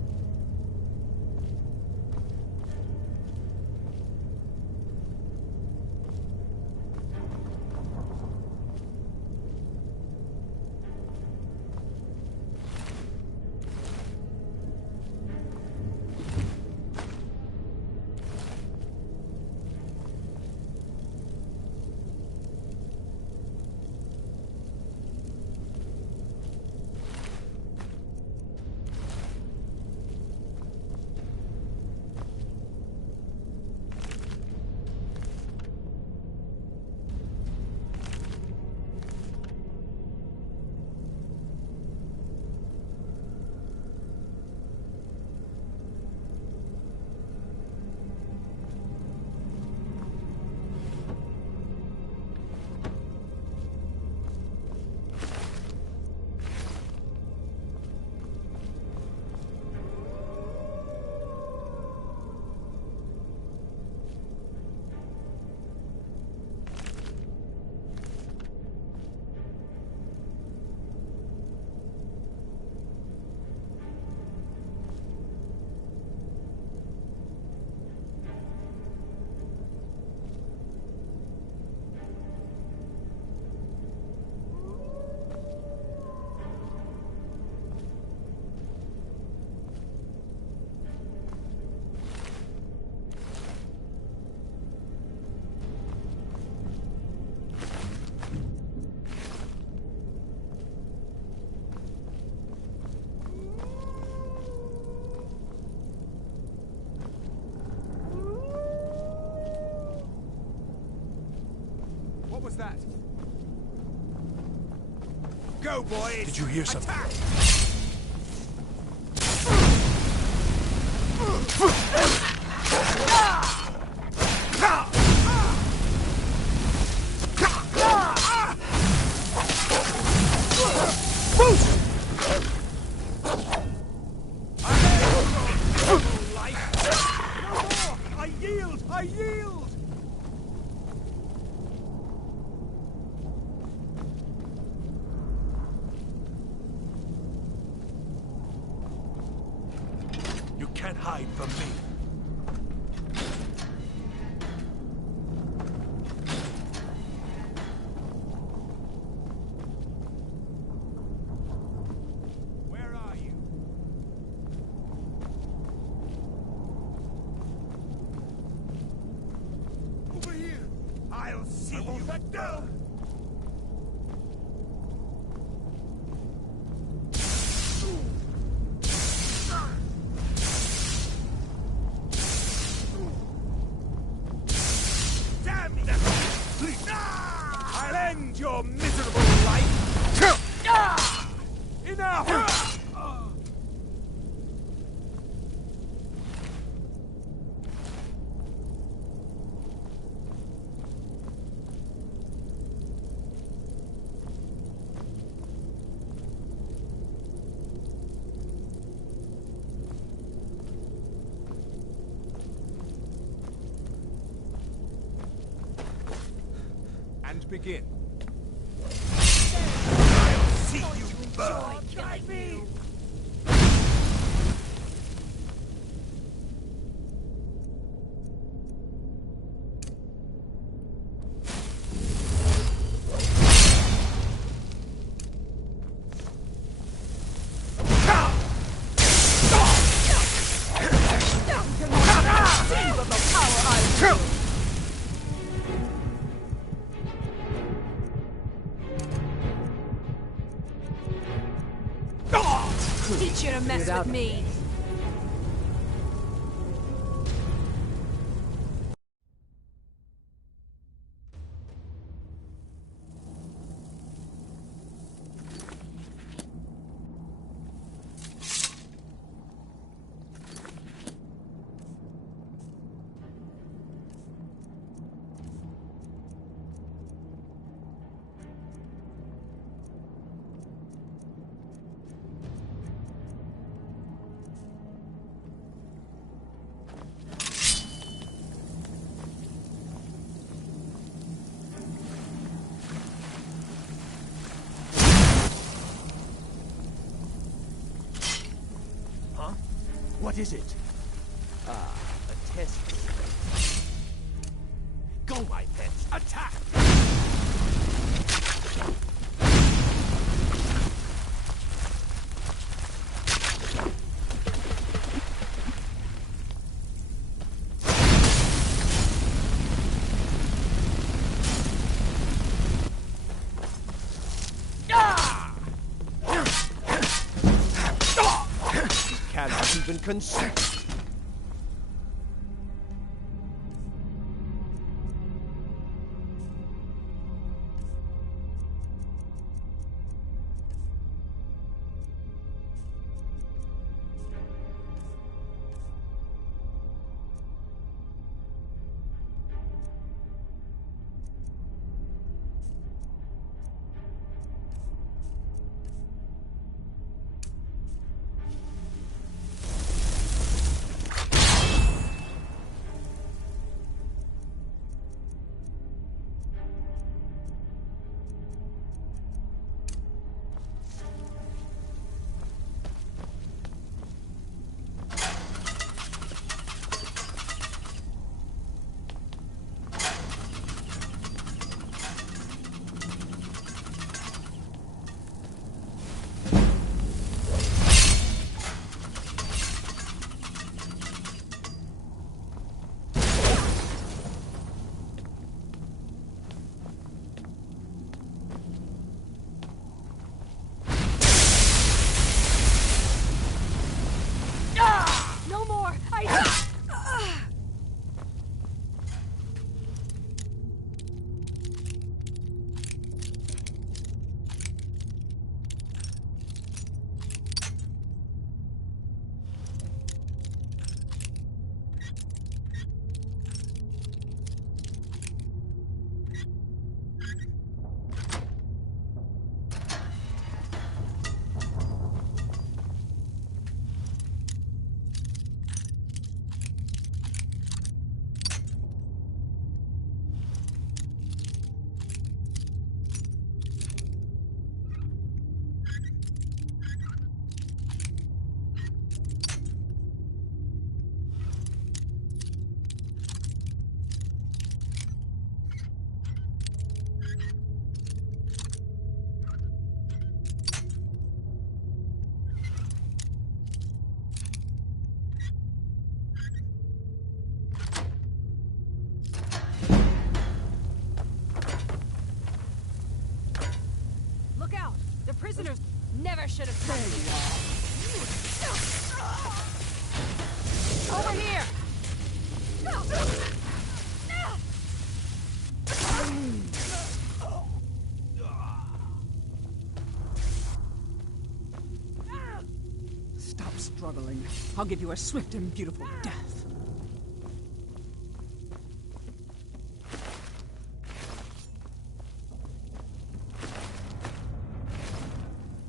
What was that? Go, boys! Did you hear something? Attack! I yield! I yield! You can't hide from me. Where are you? Over here! I'll see you back down! Damn it! I'll end your miserable life! Enough! And begin. I'll see you burn! Guide me! Teach you to mess with me. What is it? Ah, a test. Go, my pets, attack! Cannot even consent. No more! Look out! The prisoners never should have come here. Over here! Stop struggling. I'll give you a swift and beautiful death.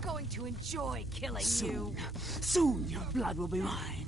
Going to enjoy killing you. Soon your blood will be mine.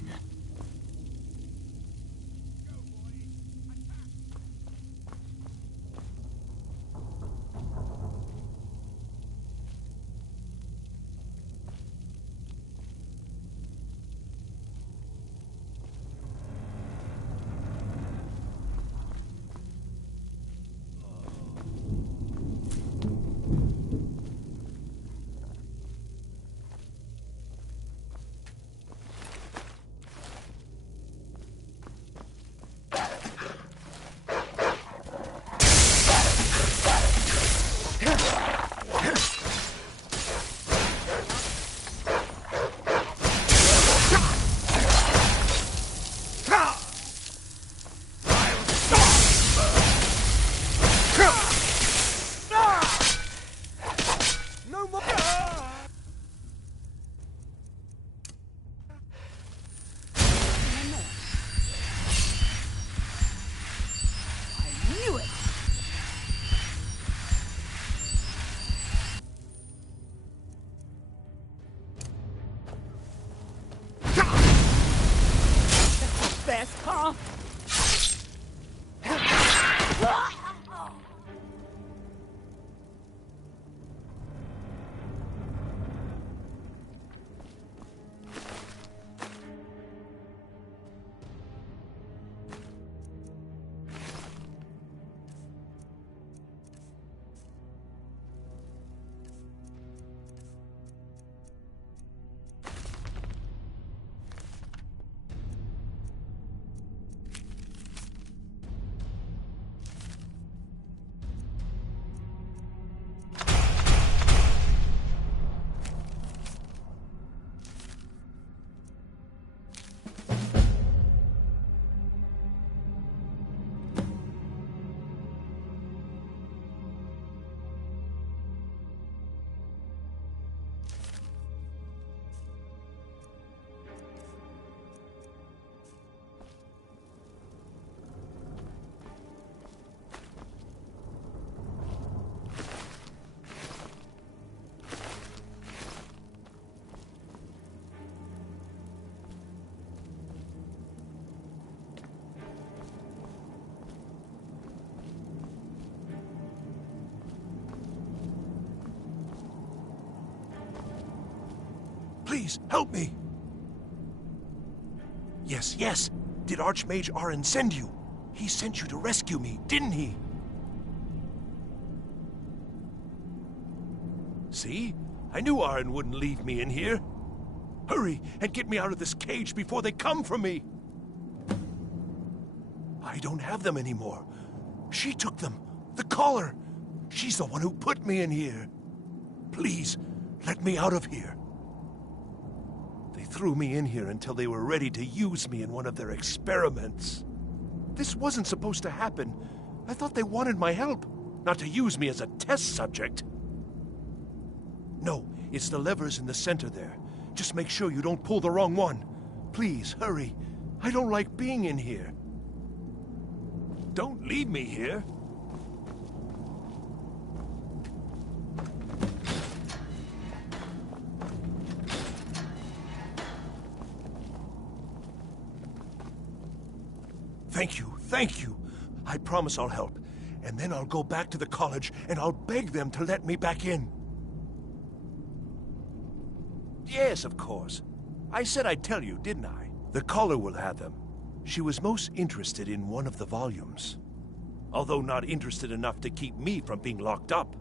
Best, huh? Please, help me! Yes, yes! Did Archmage Arin send you? He sent you to rescue me, didn't he? See? I knew Arin wouldn't leave me in here. Hurry and get me out of this cage before they come for me! I don't have them anymore. She took them. The collar. She's the one who put me in here. Please, let me out of here. They threw me in here until they were ready to use me in one of their experiments. This wasn't supposed to happen. I thought they wanted my help, not to use me as a test subject. No, it's the levers in the center there. Just make sure you don't pull the wrong one. Please, hurry. I don't like being in here. Don't leave me here. Thank you, thank you. I promise I'll help. And then I'll go back to the college and I'll beg them to let me back in. Yes, of course. I said I'd tell you, didn't I? The caller will have them. She was most interested in one of the volumes. Although not interested enough to keep me from being locked up.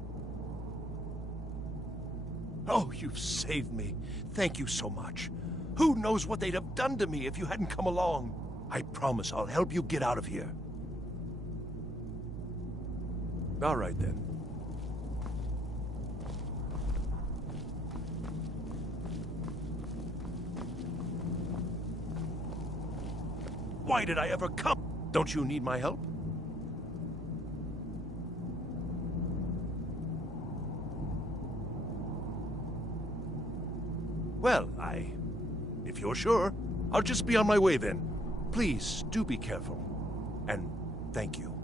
Oh, you've saved me. Thank you so much. Who knows what they'd have done to me if you hadn't come along? I promise I'll help you get out of here. All right, then. Why did I ever come? Don't you need my help? Well, if you're sure, I'll just be on my way then. Please, do be careful. And thank you.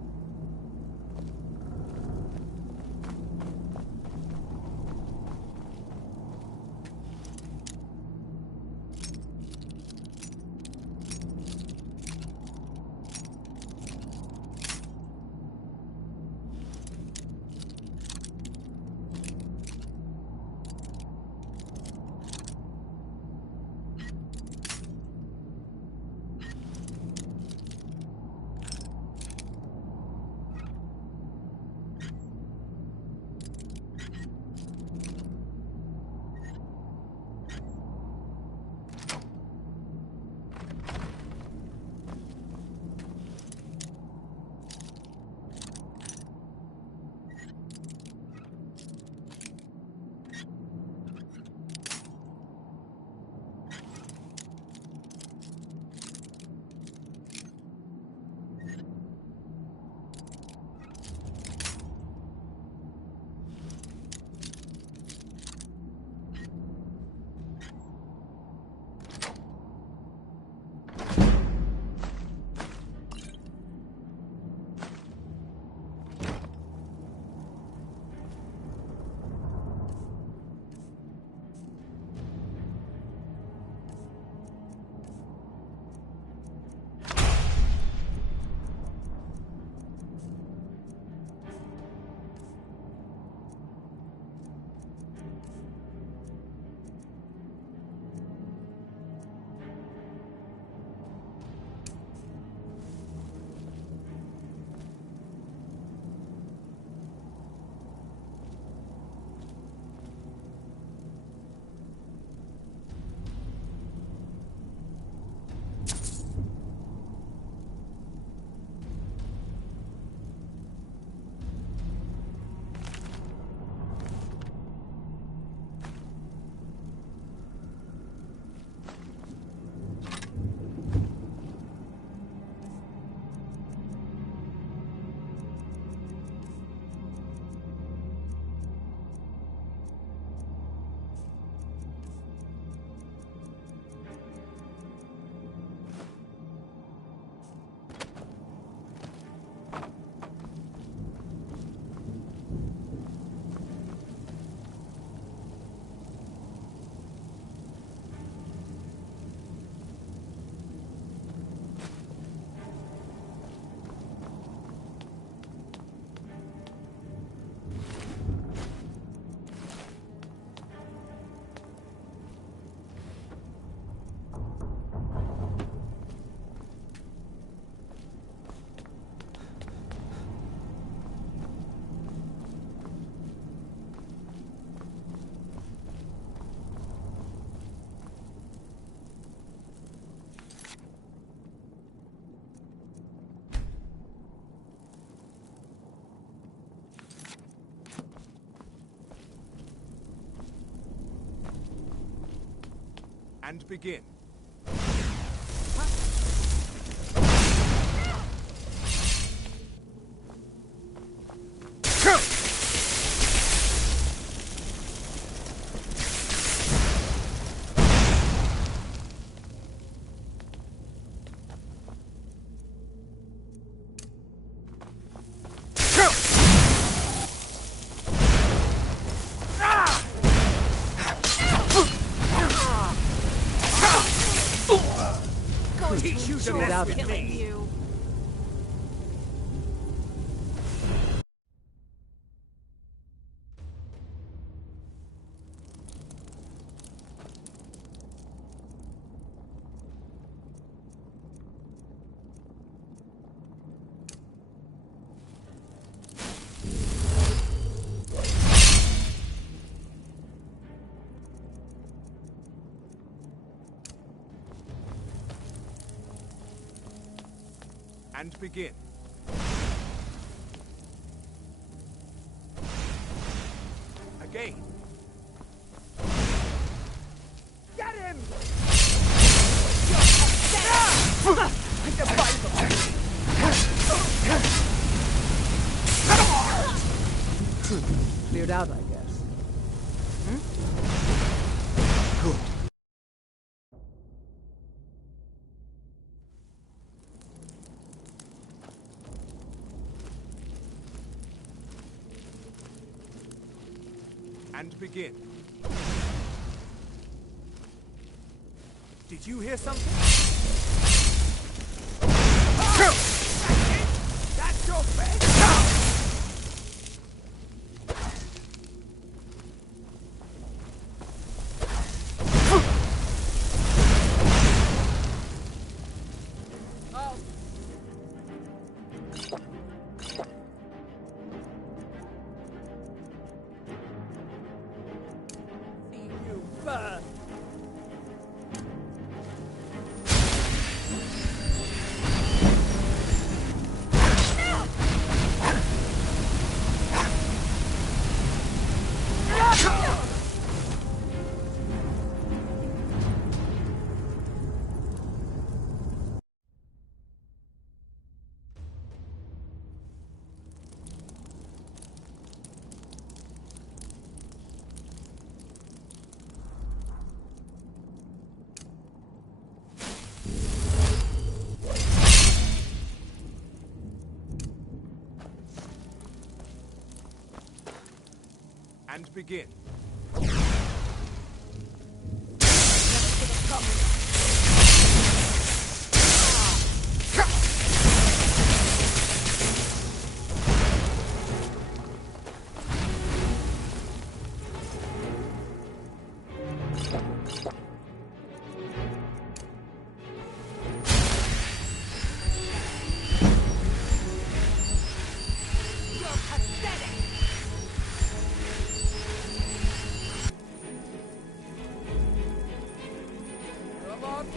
And begin. Teach you to mess with me. You. And begin. Again. Get him! Cleared out, I guess. Good. And begin. Did you hear something? That's your face! And begin.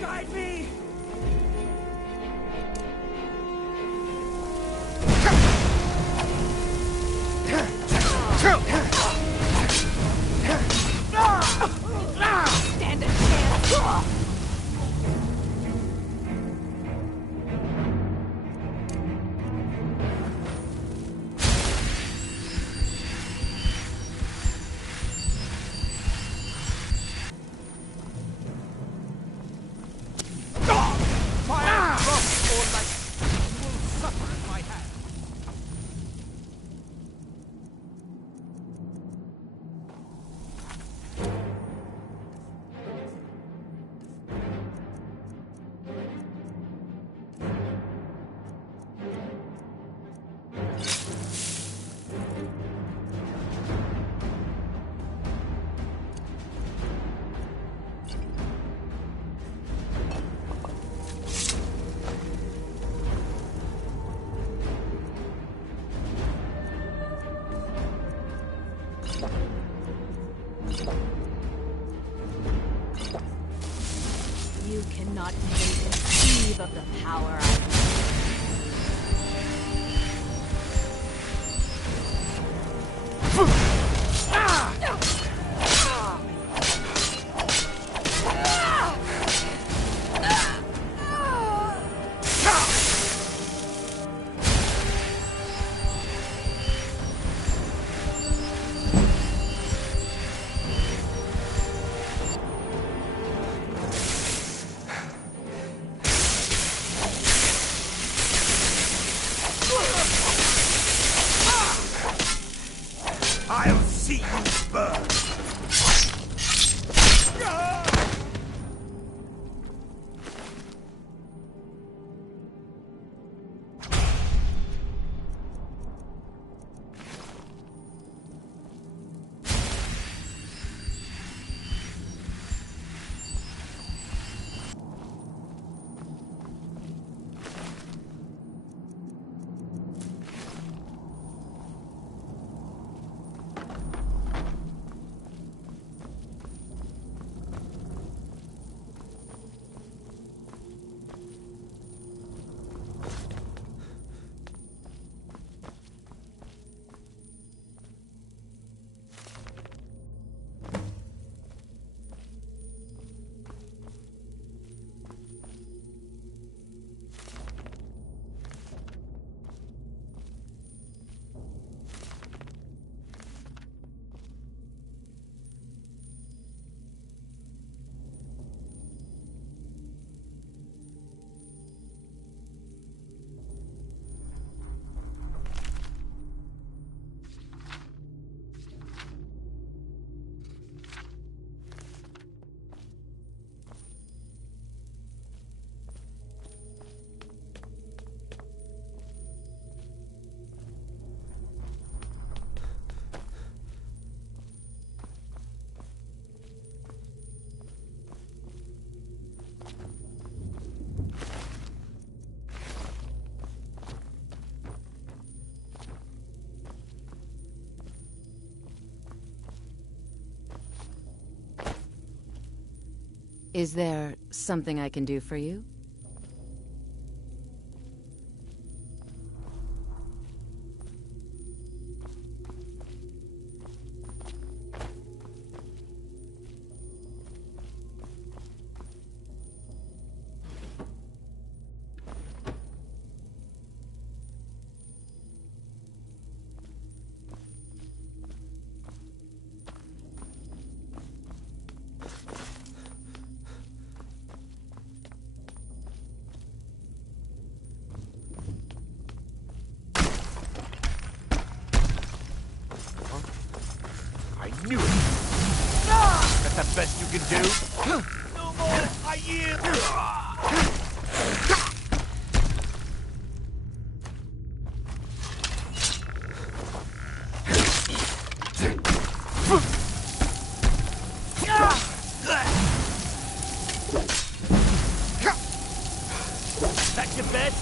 Guide me! Stand a chance! You cannot even conceive of the power I burn! Is there something I can do for you? I knew it! That's the best you can do? No more! I yield! That's your bet?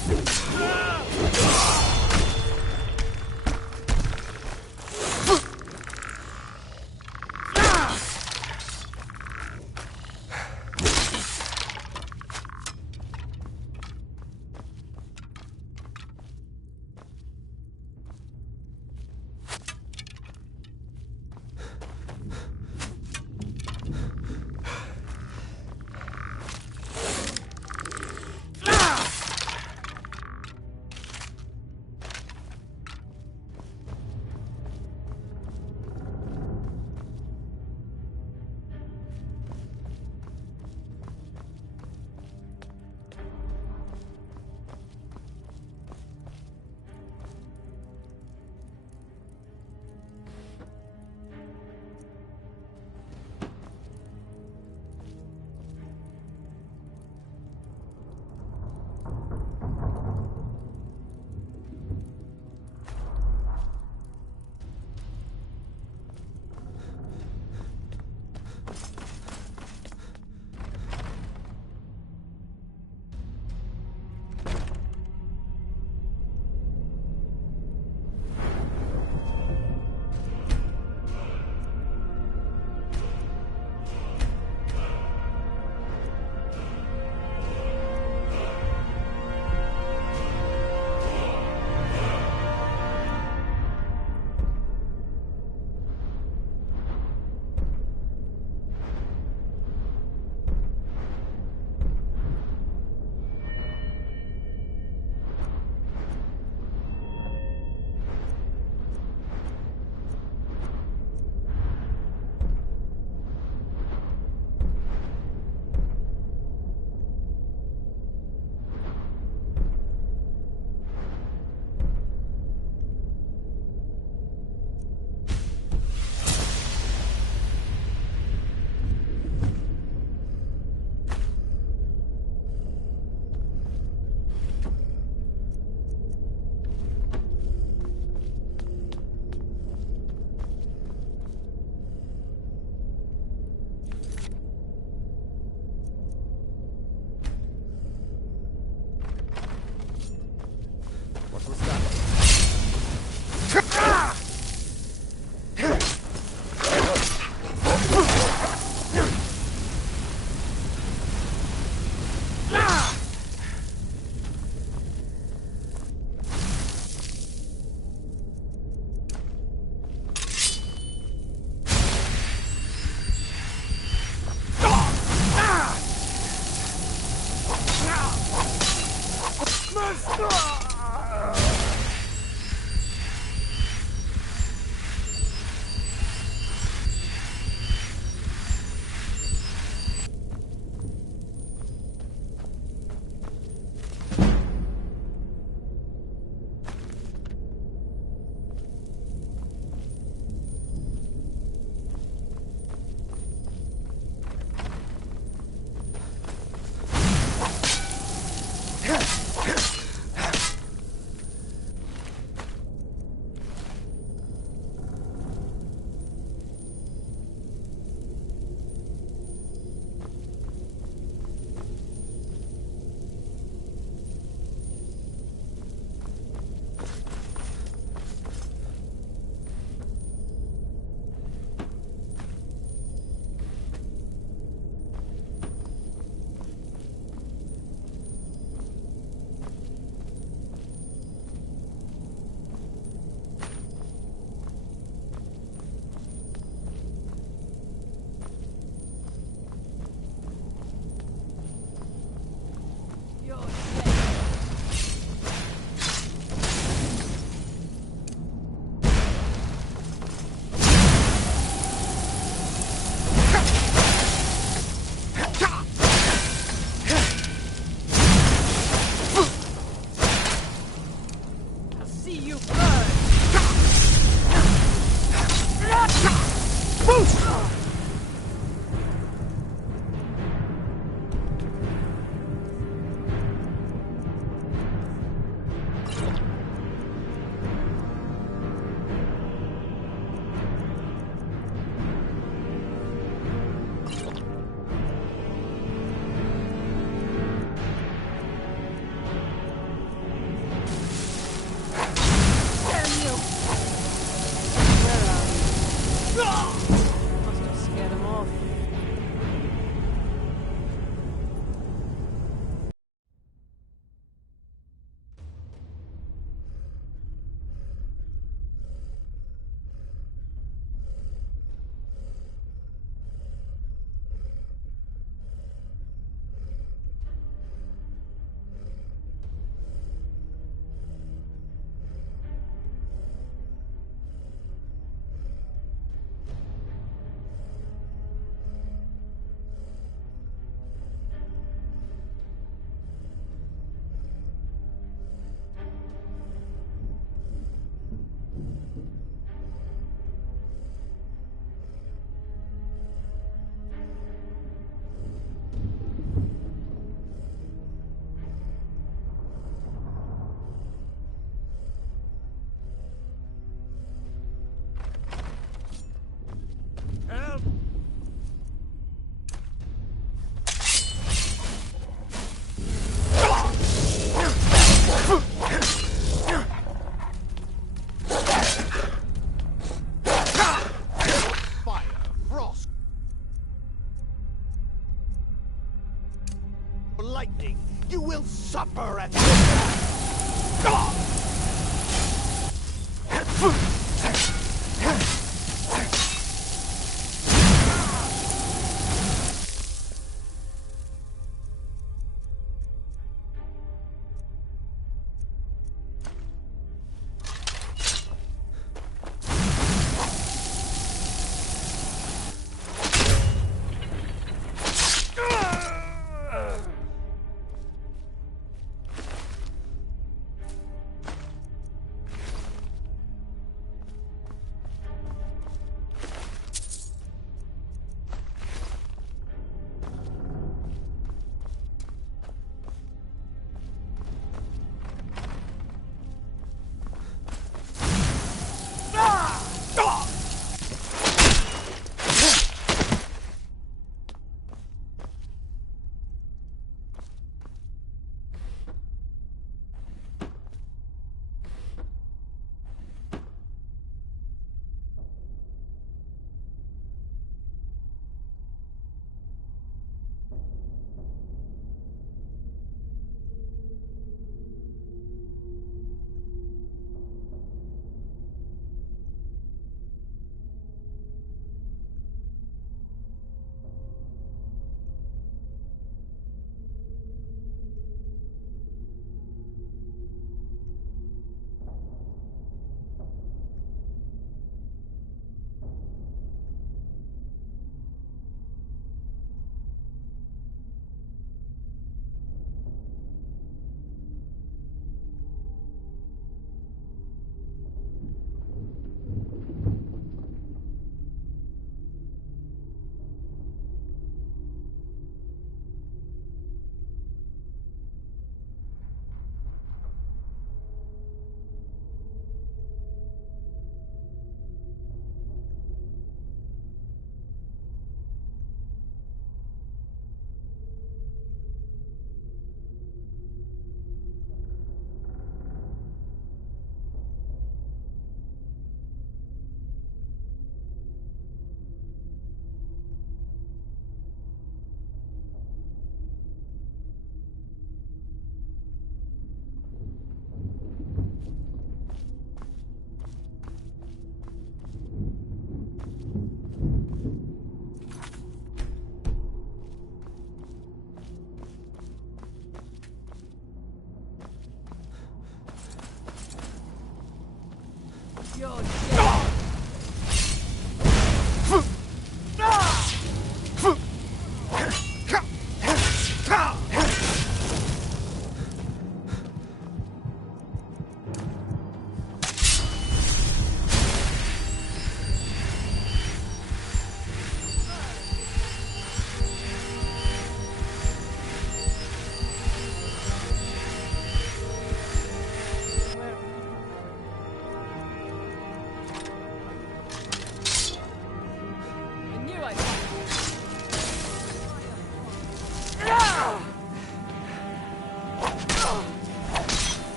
lightning, you will suffer at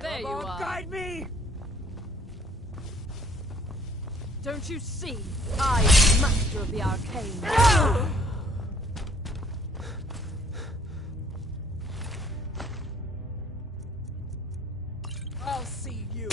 There you are. Guide me! Don't you see? I am master of the arcane. I'll see you.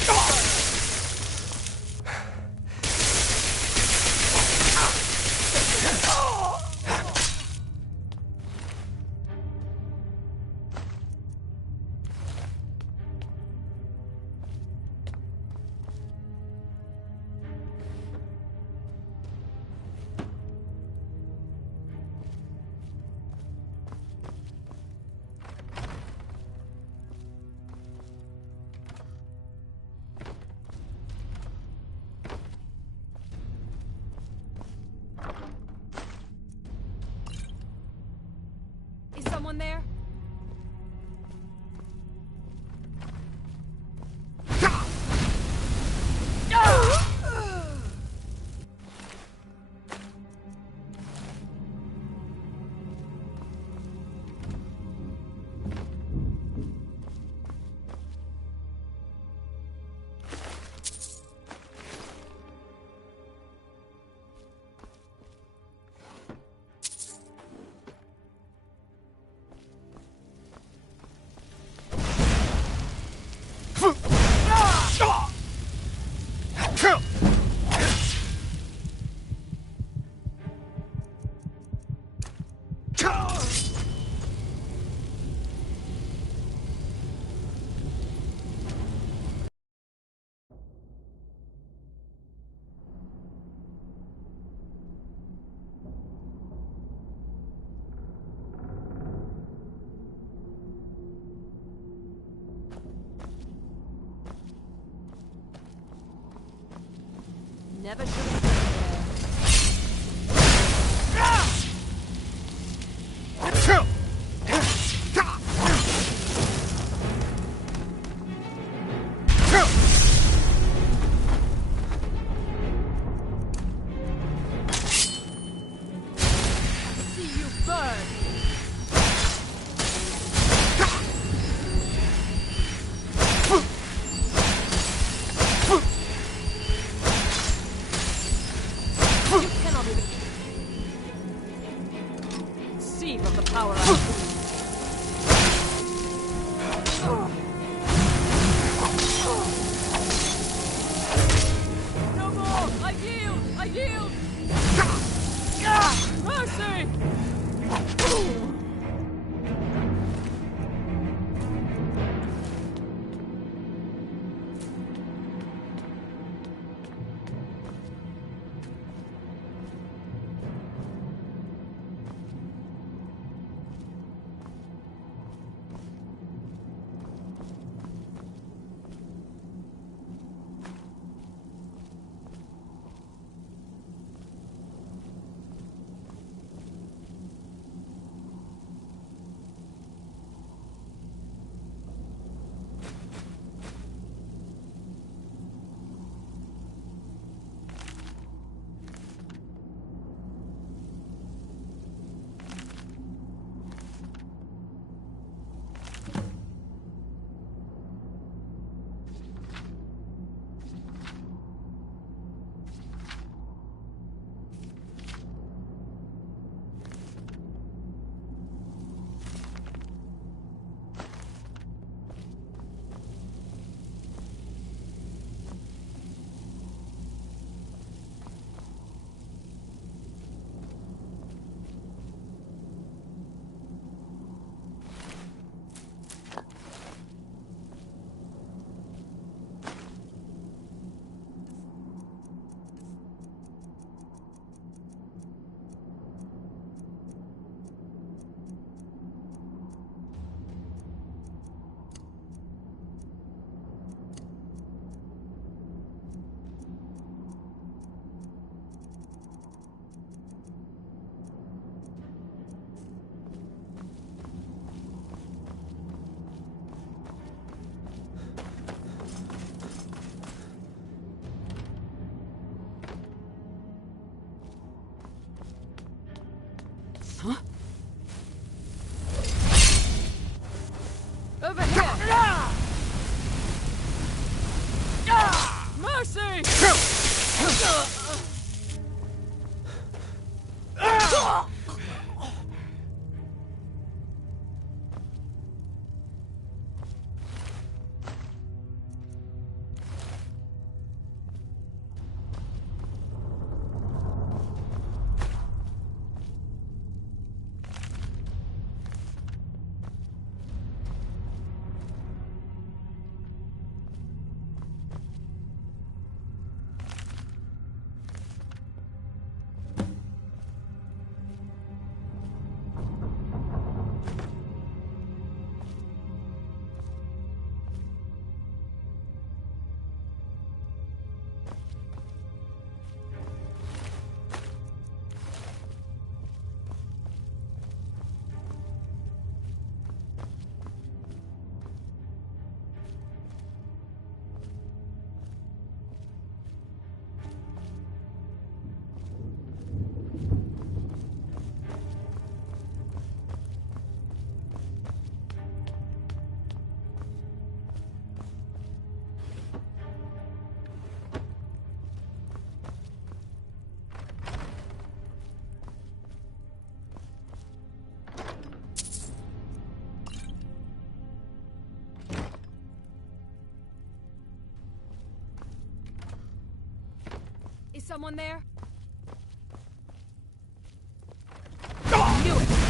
Never should have been See you burn! You cannot even conceive of the power I No more! I yield! I yield! Mercy! Huh? Over here! Mercy! Is someone there? Knew it!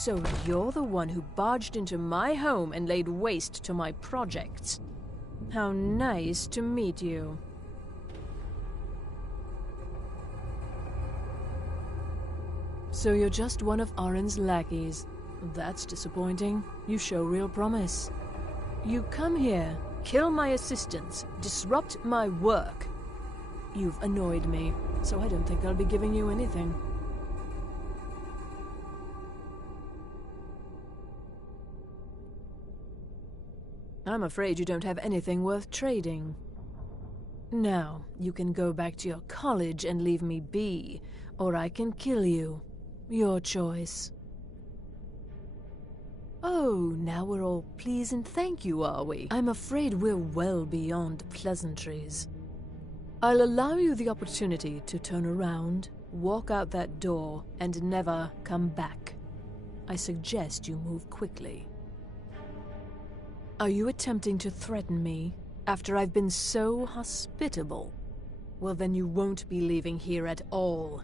So you're the one who barged into my home and laid waste to my projects. How nice to meet you. So you're just one of Arin's lackeys. That's disappointing. You show real promise. You come here, kill my assistants, disrupt my work. You've annoyed me, so I don't think I'll be giving you anything. I'm afraid you don't have anything worth trading. Now, you can go back to your college and leave me be, or I can kill you. Your choice. Oh, now we're all please and thank you, are we? I'm afraid we're well beyond pleasantries. I'll allow you the opportunity to turn around, walk out that door, and never come back. I suggest you move quickly. Are you attempting to threaten me after I've been so hospitable? Well, then you won't be leaving here at all.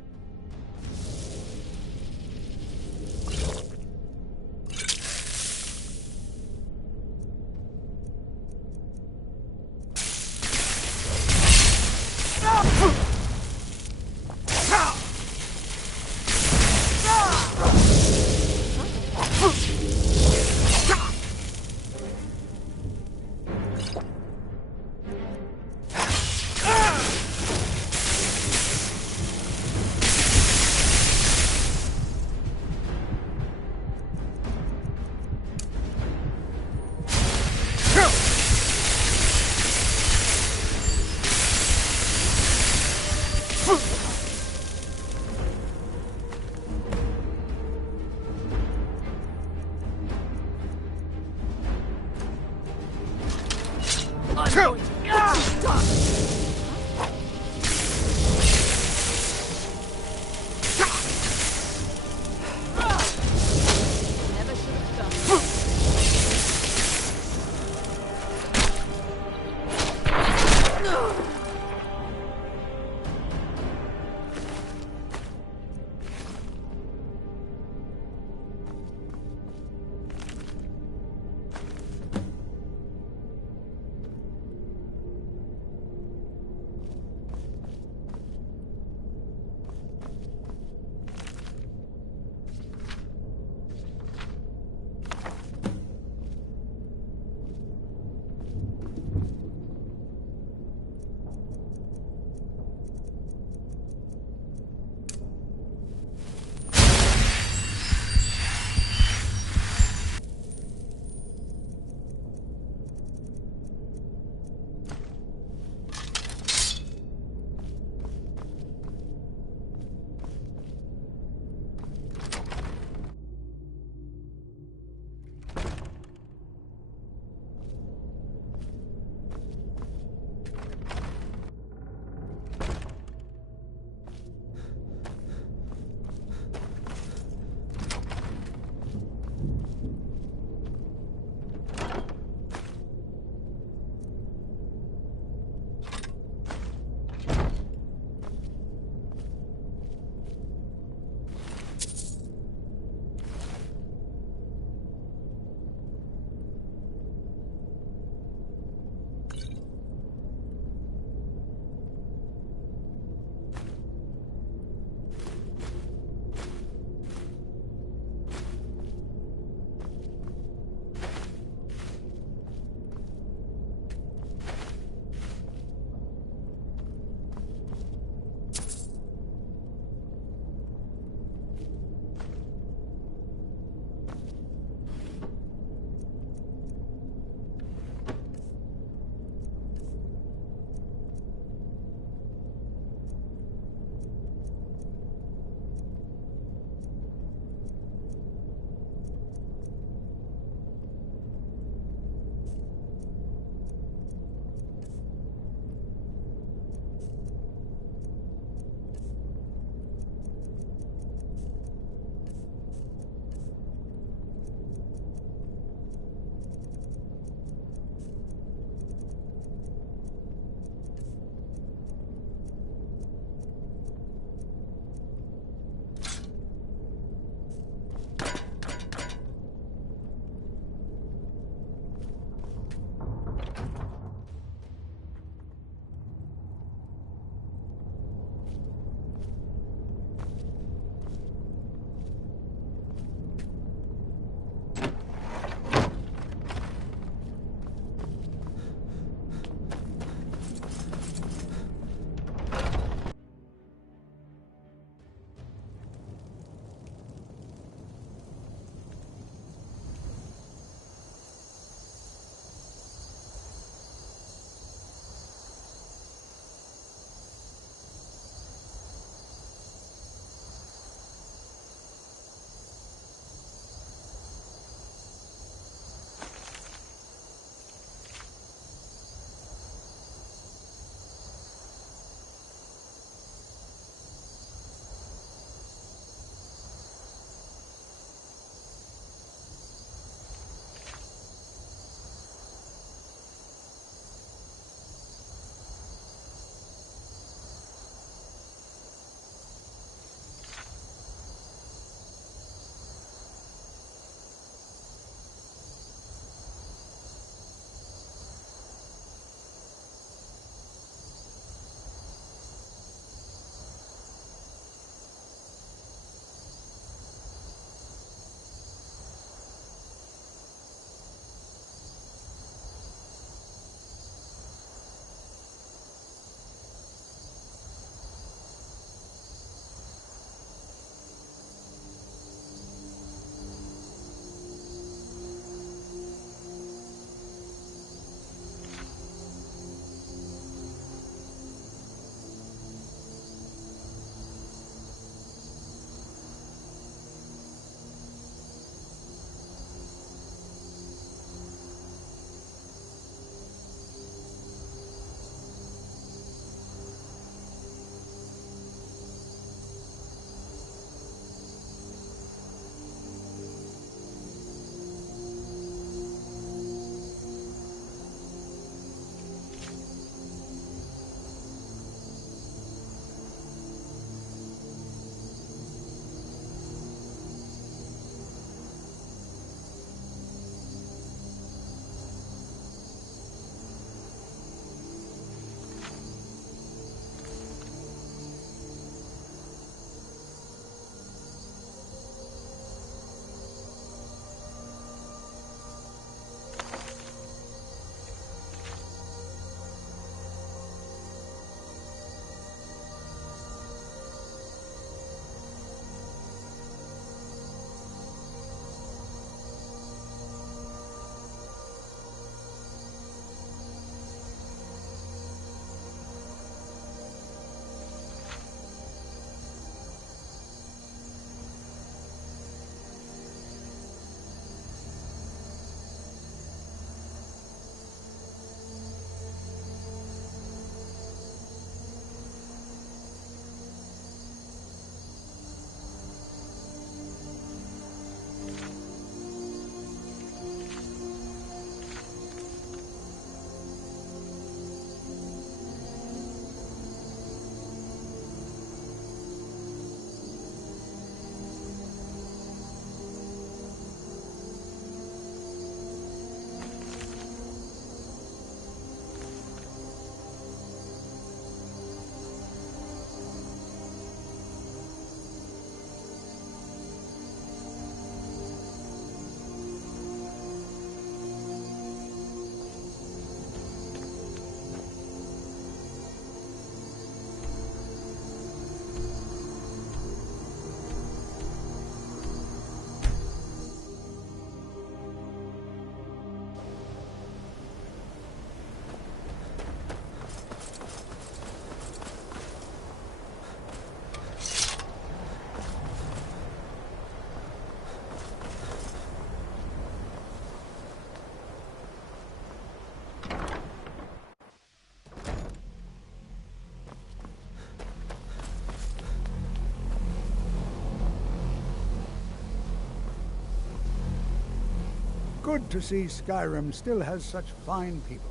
good to see Skyrim still has such fine people.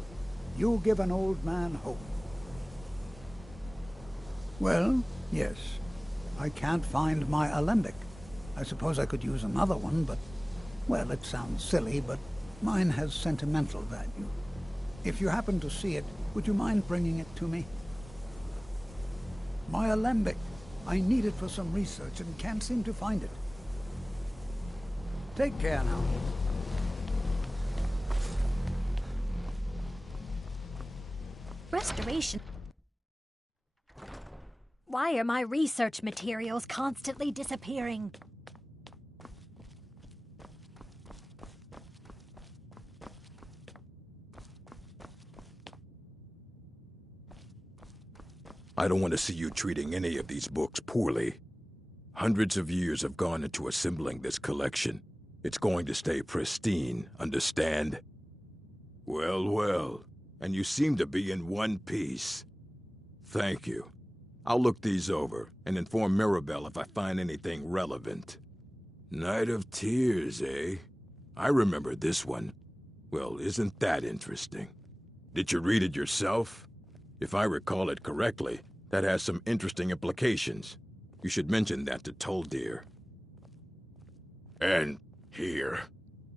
You give an old man hope. Well, yes. I can't find my alembic. I suppose I could use another one, but... well, it sounds silly, but mine has sentimental value. If you happen to see it, would you mind bringing it to me? My alembic. I need it for some research and can't seem to find it. Take care now. Restoration? Why are my research materials constantly disappearing? I don't want to see you treating any of these books poorly. Hundreds of years have gone into assembling this collection. It's going to stay pristine, understand? Well, well. And you seem to be in one piece. Thank you. I'll look these over and inform Mirabelle if I find anything relevant. Night of Tears, eh? I remember this one. Well, isn't that interesting? Did you read it yourself? If I recall it correctly, that has some interesting implications. You should mention that to Toldir. And here.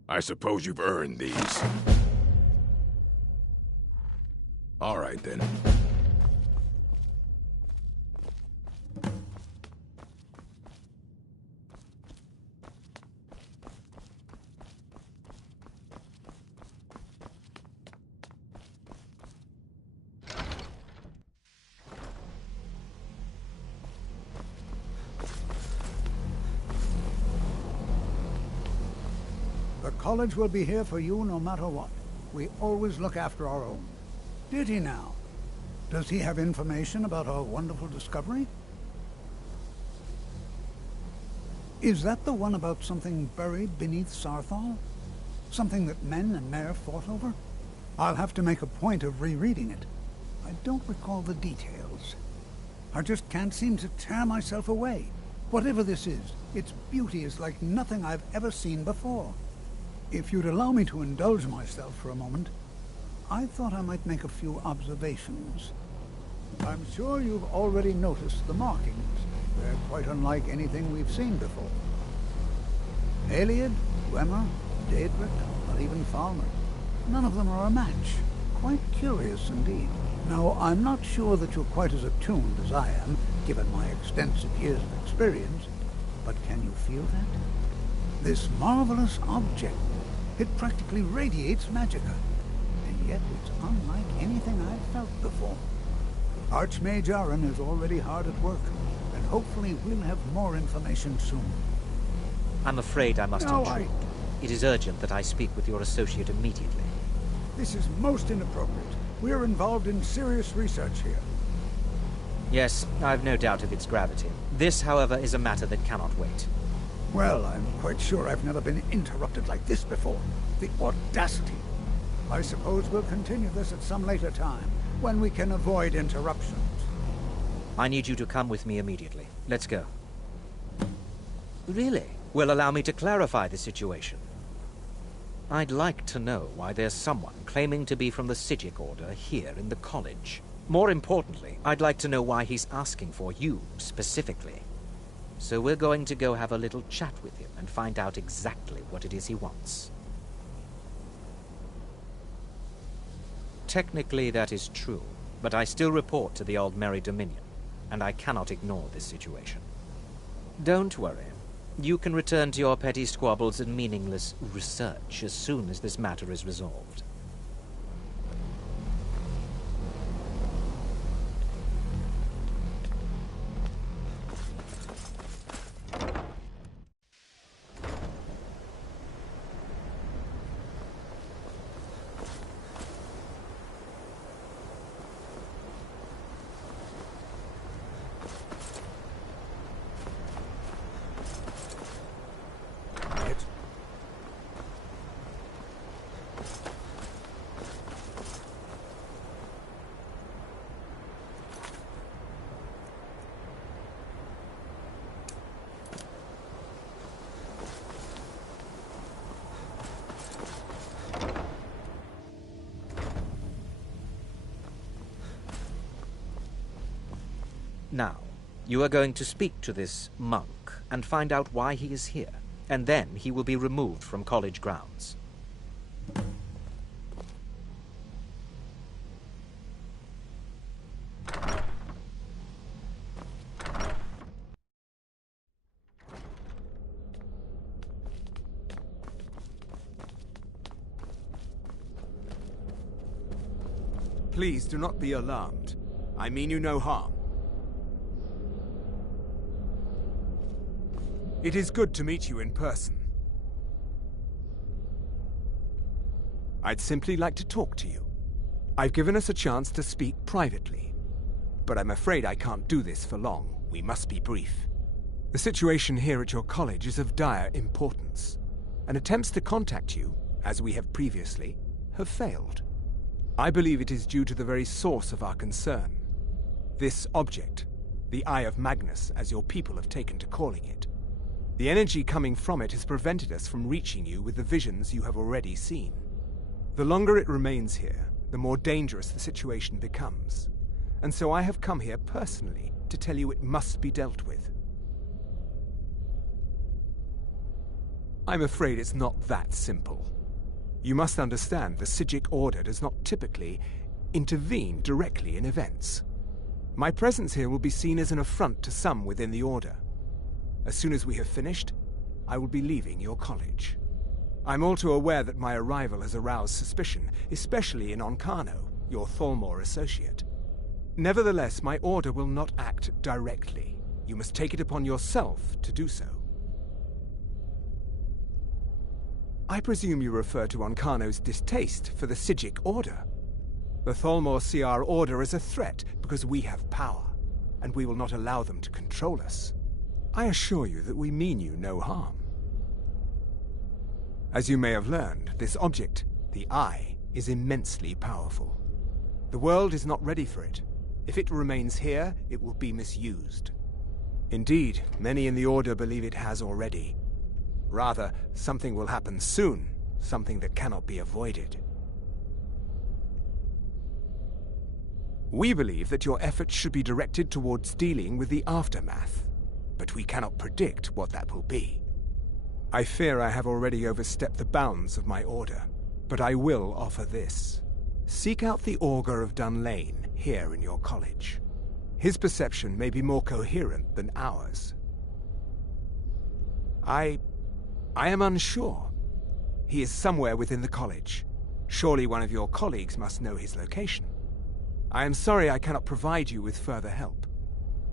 I suppose you've earned these. All right, then. The college will be here for you no matter what. We always look after our own. Did he now? Does he have information about our wonderful discovery? Is that the one about something buried beneath Sarthal? Something that men and Mare fought over? I'll have to make a point of rereading it. I don't recall the details. I just can't seem to tear myself away. Whatever this is, its beauty is like nothing I've ever seen before. If you'd allow me to indulge myself for a moment, I thought I might make a few observations. I'm sure you've already noticed the markings. They're quite unlike anything we've seen before. Aliad, Dwemer, Daedric, or even Falmer. None of them are a match. Quite curious indeed. Now, I'm not sure that you're quite as attuned as I am, given my extensive years of experience, but can you feel that? This marvelous object, it practically radiates magicka. Yet it's unlike anything I've felt before. Archmage Aaron is already hard at work, and hopefully we'll have more information soon. I'm afraid I must No, intrude. It is urgent that I speak with your associate immediately. This is most inappropriate. We're involved in serious research here. Yes, I've no doubt of its gravity. This, however, is a matter that cannot wait. Well, I'm quite sure I've never been interrupted like this before. The audacity. I suppose we'll continue this at some later time, when we can avoid interruptions. I need you to come with me immediately. Let's go. Really? Well, allow me to clarify the situation. I'd like to know why there's someone claiming to be from the Psijic Order here in the college. More importantly, I'd like to know why he's asking for you, specifically. So we're going to go have a little chat with him and find out exactly what it is he wants. Technically, that is true, but I still report to the Aldmeri Dominion, and I cannot ignore this situation. Don't worry. You can return to your petty squabbles and meaningless research as soon as this matter is resolved. Now, you are going to speak to this monk and find out why he is here, and then he will be removed from college grounds. Please do not be alarmed. I mean you no harm. It is good to meet you in person. I'd simply like to talk to you. I've given us a chance to speak privately, but I'm afraid I can't do this for long. We must be brief. The situation here at your college is of dire importance, and attempts to contact you, as we have previously, have failed. I believe it is due to the very source of our concern. This object, the Eye of Magnus, as your people have taken to calling it. The energy coming from it has prevented us from reaching you with the visions you have already seen. The longer it remains here, the more dangerous the situation becomes. And so I have come here personally to tell you it must be dealt with. I'm afraid it's not that simple. You must understand the Psijic Order does not typically intervene directly in events. My presence here will be seen as an affront to some within the Order. As soon as we have finished, I will be leaving your college. I'm all too aware that my arrival has aroused suspicion, especially in Onkano, your Thalmor associate. Nevertheless, my Order will not act directly. You must take it upon yourself to do so. I presume you refer to Onkano's distaste for the Psijic Order. The Thalmor see our Order as a threat because we have power, and we will not allow them to control us. I assure you that we mean you no harm. As you may have learned, this object, the Eye, is immensely powerful. The world is not ready for it. If it remains here, it will be misused. Indeed, many in the Order believe it has already. Rather, something will happen soon, something that cannot be avoided. We believe that your efforts should be directed towards dealing with the aftermath, but we cannot predict what that will be. I fear I have already overstepped the bounds of my Order, but I will offer this. Seek out the Augur of Dunlane here in your college. His perception may be more coherent than ours. I am unsure. He is somewhere within the college. Surely one of your colleagues must know his location. I am sorry I cannot provide you with further help,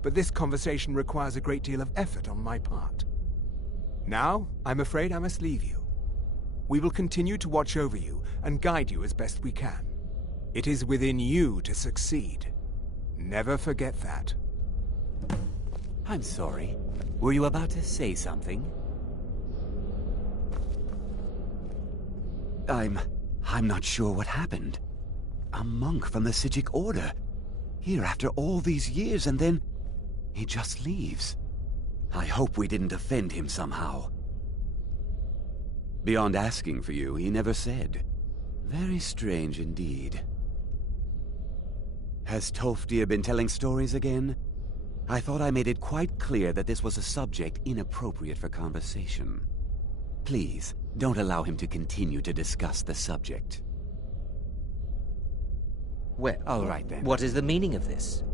but this conversation requires a great deal of effort on my part. Now, I'm afraid I must leave you. We will continue to watch over you and guide you as best we can. It is within you to succeed. Never forget that. I'm sorry. Were you about to say something? I'm not sure what happened. A monk from the Psijic Order. Here after all these years, and then he just leaves. I hope we didn't offend him somehow. Beyond asking for you, he never said. Very strange indeed. Has Toftir been telling stories again? I thought I made it quite clear that this was a subject inappropriate for conversation. Please, don't allow him to continue to discuss the subject. Well, all right then. What is the meaning of this?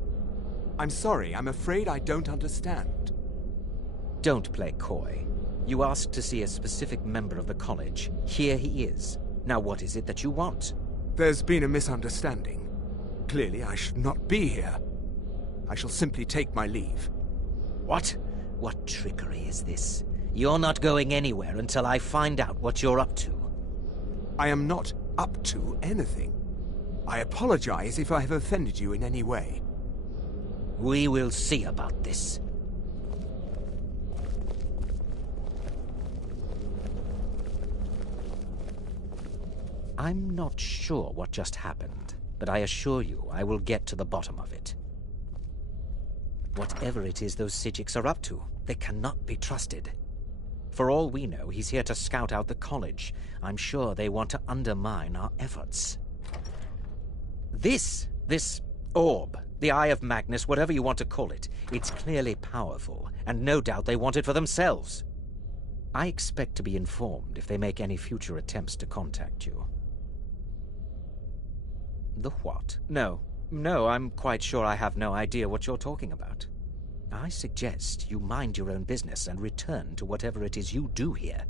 I'm sorry, I'm afraid I don't understand. Don't play coy. You asked to see a specific member of the college. Here he is. Now what is it that you want? There's been a misunderstanding. Clearly I should not be here. I shall simply take my leave. What? What trickery is this? You're not going anywhere until I find out what you're up to. I am not up to anything. I apologize if I have offended you in any way. We will see about this. I'm not sure what just happened, but I assure you I will get to the bottom of it. Whatever it is those Psijics are up to, they cannot be trusted. For all we know, he's here to scout out the college. I'm sure they want to undermine our efforts. This orb, The Eye of Magnus, whatever you want to call it. It's clearly powerful, and no doubt they want it for themselves. I expect to be informed if they make any future attempts to contact you. The what? No, I'm quite sure I have no idea what you're talking about. I suggest you mind your own business and return to whatever it is you do here.